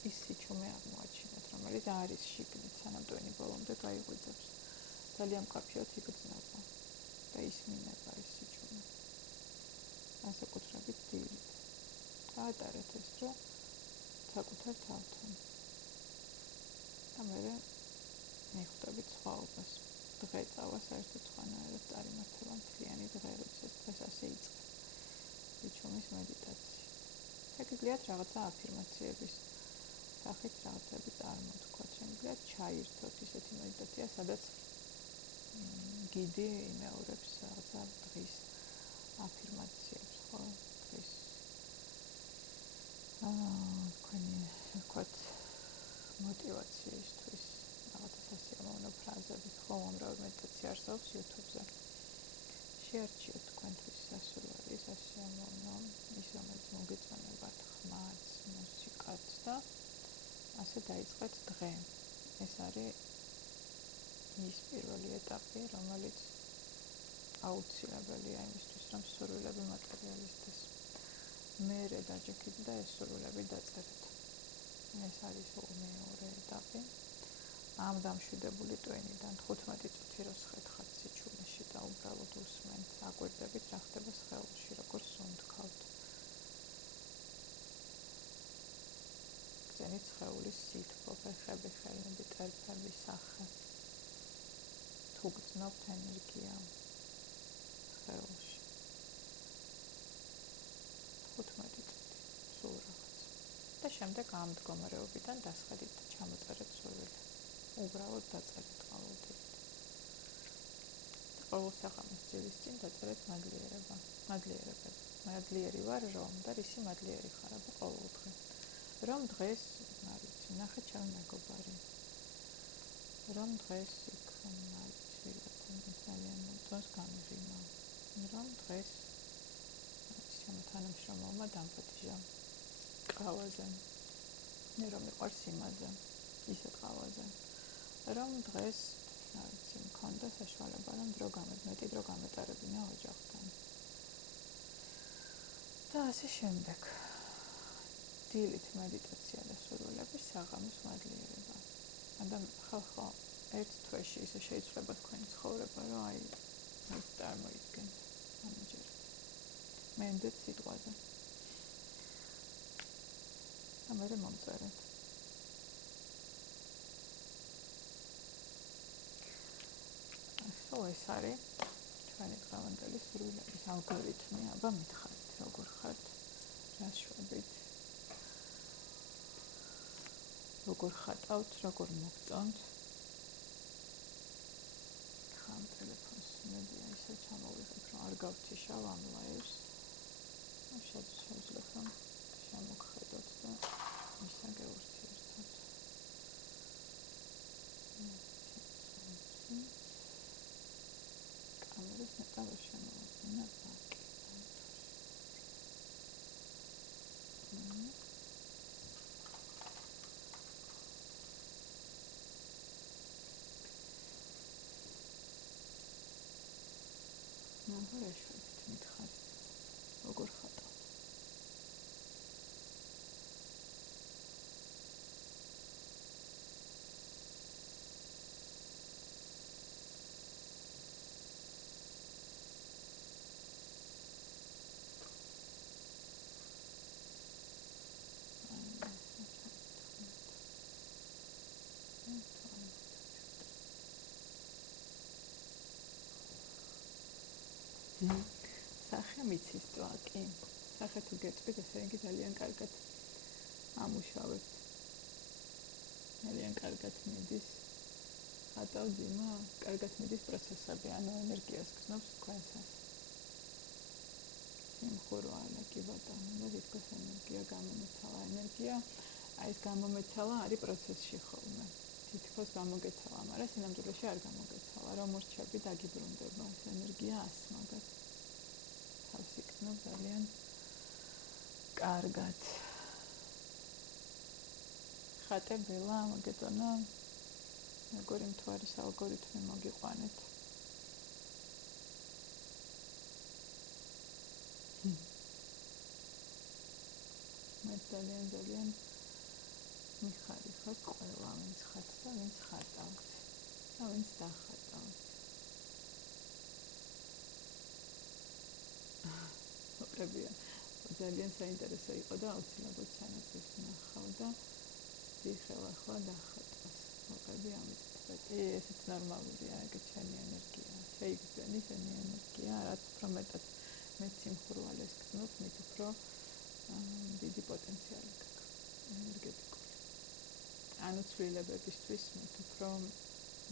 ის სიჩუმე აღმოაჩინოთ, რომელიც არის შიგნით, სანამ ტვენი ბოლომდე გაიღვიძებს. ძალიან მკაფიოდ იგრძნობა და ისმინება ეს სიჩუმე. განსაკუთრებით დილით. გაატარეთ ეს დრო საკუთარ თავთან. და მერე მიხვდებით სხვაობას. დღე წავა საერთოდ სხვანაირად წარიმართება მთლიანი დღე, როდესაც დღეს ასე იწყება. სიჩუმის მედიტაცია. შეგიძლიათ რაღაცა აფირმაციების სახით რაღაცები წარმოთქვათ. შეგიძლიათ ჩაირთოთ ისეთი მედიტაცია, სადაც გიდი იმეორებს რაღაცა დღის აფირმაციებს, ხო? დღის თქვენი ვთქვათ მოტივაციისთვის რაღაცა სასიამოვნო ფრაზები, ხო, უამრავი მედიტაცია არსებობს YouTube-ზე. შეარჩიოთ თქვენთვის სასურველი, სასიამოვნო, ის რომელიც მოგეწონებათ ხმაც, მუსიკაც და ასე დაიწყეთ დღე. ეს არის ის პირველი ეტაპი, რომელიც აუცილებელია იმისთვის, რომ სურვილები მატერიალიზდეს. მერე დაჯექით და ეს სურვილები დაწერეთ. ეს არის მეორე ეტაპი. ამ დამშვიდებული ტვენიდან 15 წუთი რო სხეთხათ სიჩუმეში და უბრალოდ უსმენთ, აკვირდებით რა ხდება სხეულში, როგორ სუნთქავთ. გზენით სხეულის სითბო, ფეხები, ხელები, ტერფები, სახე. თუ გრძნობთ ენერგია სხეულში. 15 წუთი, სულ რაღაც. და შემდეგ ამ მდგომარეობიდან დასხედით და ჩამოწერეთ სურვილი. უბრალოდ დაწერეთ ყოველდღე. ყოველ საღამოს ძილის წინ დაწერეთ მადლიერებები. მადლიერი ვარ რომ და რისი მადლიერი ხარ აბა ყოველდღე. რომ დღეს არის ნახე ჩემი მეგობარი. რომ დღეს იქ არის ძალიან მოწონს გამიღიმა. რომ დღეს ჩემო თანამშრომელმა დამფუძნია ყავაზე. რომ მიყვარს იმაზე, ისეთ ყავაზე. რომ დღეს მქონდა საშუალება რომ მეტი დრო გამეტარებინა ოჯახთან. და ასე შემდეგ. დილით მედიტაცია და სურვილები, საღამოს მადლიერება. ხო, ერთ თვეში ისე შეიძლება თქვენი ცხოვრება, რომ აი ეს წარმოიდგენთ ამჯერ. მენდეთ სიტყვაზე. და მერე მომწერეთ. ეს არის ჩვენი დღევანდელი სურვილების ალგორითმი. აბა მითხარით, როგორ ხართ, რას შვებით, როგორ ხატავთ, როგორ მოგწონთ. ხან ტელეფონს მედია ისე ჩამოვიღებ, რომ არ გავთიშავ ამ ლაივს. შეძლებ რომ შემოგხედოთ და ისე გეურთიერთოთ. კამერის ნეტავ შემოვინა ბაკი. როგორ ეშვებით, მითხარით, როგორ ხატავთ. სახე მიცის ტვაკი. სახე თუ გეწვით, ესე იგი ძალიან კარგად ამუშავებთ. ძალიან კარგად მიდის. ხატავ ძიმა, კარგად მიდის პროცესები, ანუ ენერგიას გრძნობს თქვენსას. სიმხურო არა კი ბატონო, და თითქოს ენერგია გამომეცალა. ენერგია, აი ეს გამომეცალა არის პროცესში ხოლმე. თითქოს გამოგეცალა, მაგრამ სინამდვილეში არ გამოგეცალა. რომ მორჩები დაგიბრუნდება, ეს ენერგია ასმაგად. თავს იკნევ ძალიან კარგად. ხატებილა, მოგეწონა როგორი მთვარის ალგორითმი მოგიყვანეთ. მე ძალიან მიხარიხოთ ყველა, ვინც ხართ და ვინც ხატავთ და ვინც დახატავთ. მოკლედ ძალიან საინტერესო იყო და აუცილებლად ჩანაწერს ნახავ და ვიხელ ახლა დახატვას. მოკლედ ამიტომ ესეც ნორმალურია, ეგეც შენი ენერგია. შეიგრძენი შენი ენერგია, რაც უფრო მეტად მეც სიმხურვალეს გრძნობ, მით უფრო დიდი პოტენციალი გაქვს ენერგეტიკული. ანუ ცვლილებებისთვის მით უფრო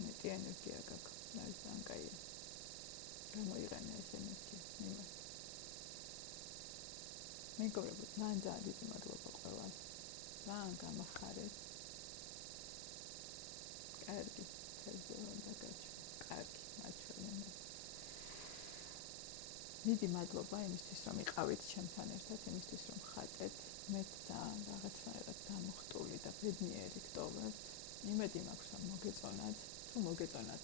მეტი ენერგია გაქვს. არის ძალიან კაია. გამოიყენე ეს ენერგია მიმართ. მეგობრებო, ძალიან დიდი მადლობა ყველას. ძალიან გამახარეთ. კარგი, ფერდობან დაგაჩვენე. კარგი, მაჩვენე. დიდი მადლობა იმისთვის, რომ იყავით ჩემთან ერთად, იმისთვის, რომ ხატეთ. მეც რაღაცნაირად დამოხტული და ბედნიერი გტოვებთ. იმედი მაქვს, რომ მოგეწონათ. თუ მოგეწონათ,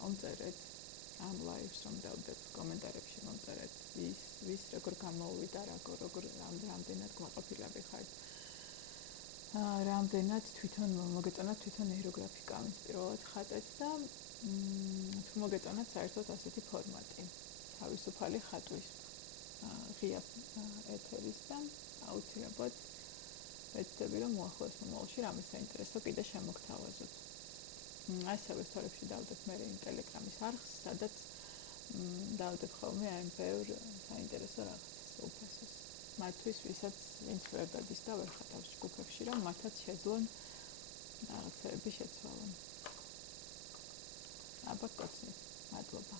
მომწერეთ ამ ლაივს, რომ დავდებ კომენტარებში მომწერეთ ვის როგორ გამოუვიდა, როგორ რამდენად გვაყოფილები ხართ. რამდენად თვითონ მოგეწონათ თვითონ ეიროგრაფიკა, ვინც პირველად ხატეთ და თუ მოგეწონათ საერთოდ ასეთი ფორმატი. თავისუფალი ხატვის ღია ეთერის და აუცილებლად ვეცდები, რომ უახლოეს მომავალში რამე საინტერესო კიდე შემოგთავაზოთ. ასევე სტორებში დავდებ მე იმ ტელეგრამის არხს, სადაც დავდებ ხოლმე აი ბევრ საინტერესო რაღაცას უფასოს. მათთვის, ვინც ვერ დადის და ვერ ხატავს ჯგუფებში, რომ მათაც შეძლონ რაღაცები შეცვალონ. აბა კოცნით, მადლობა.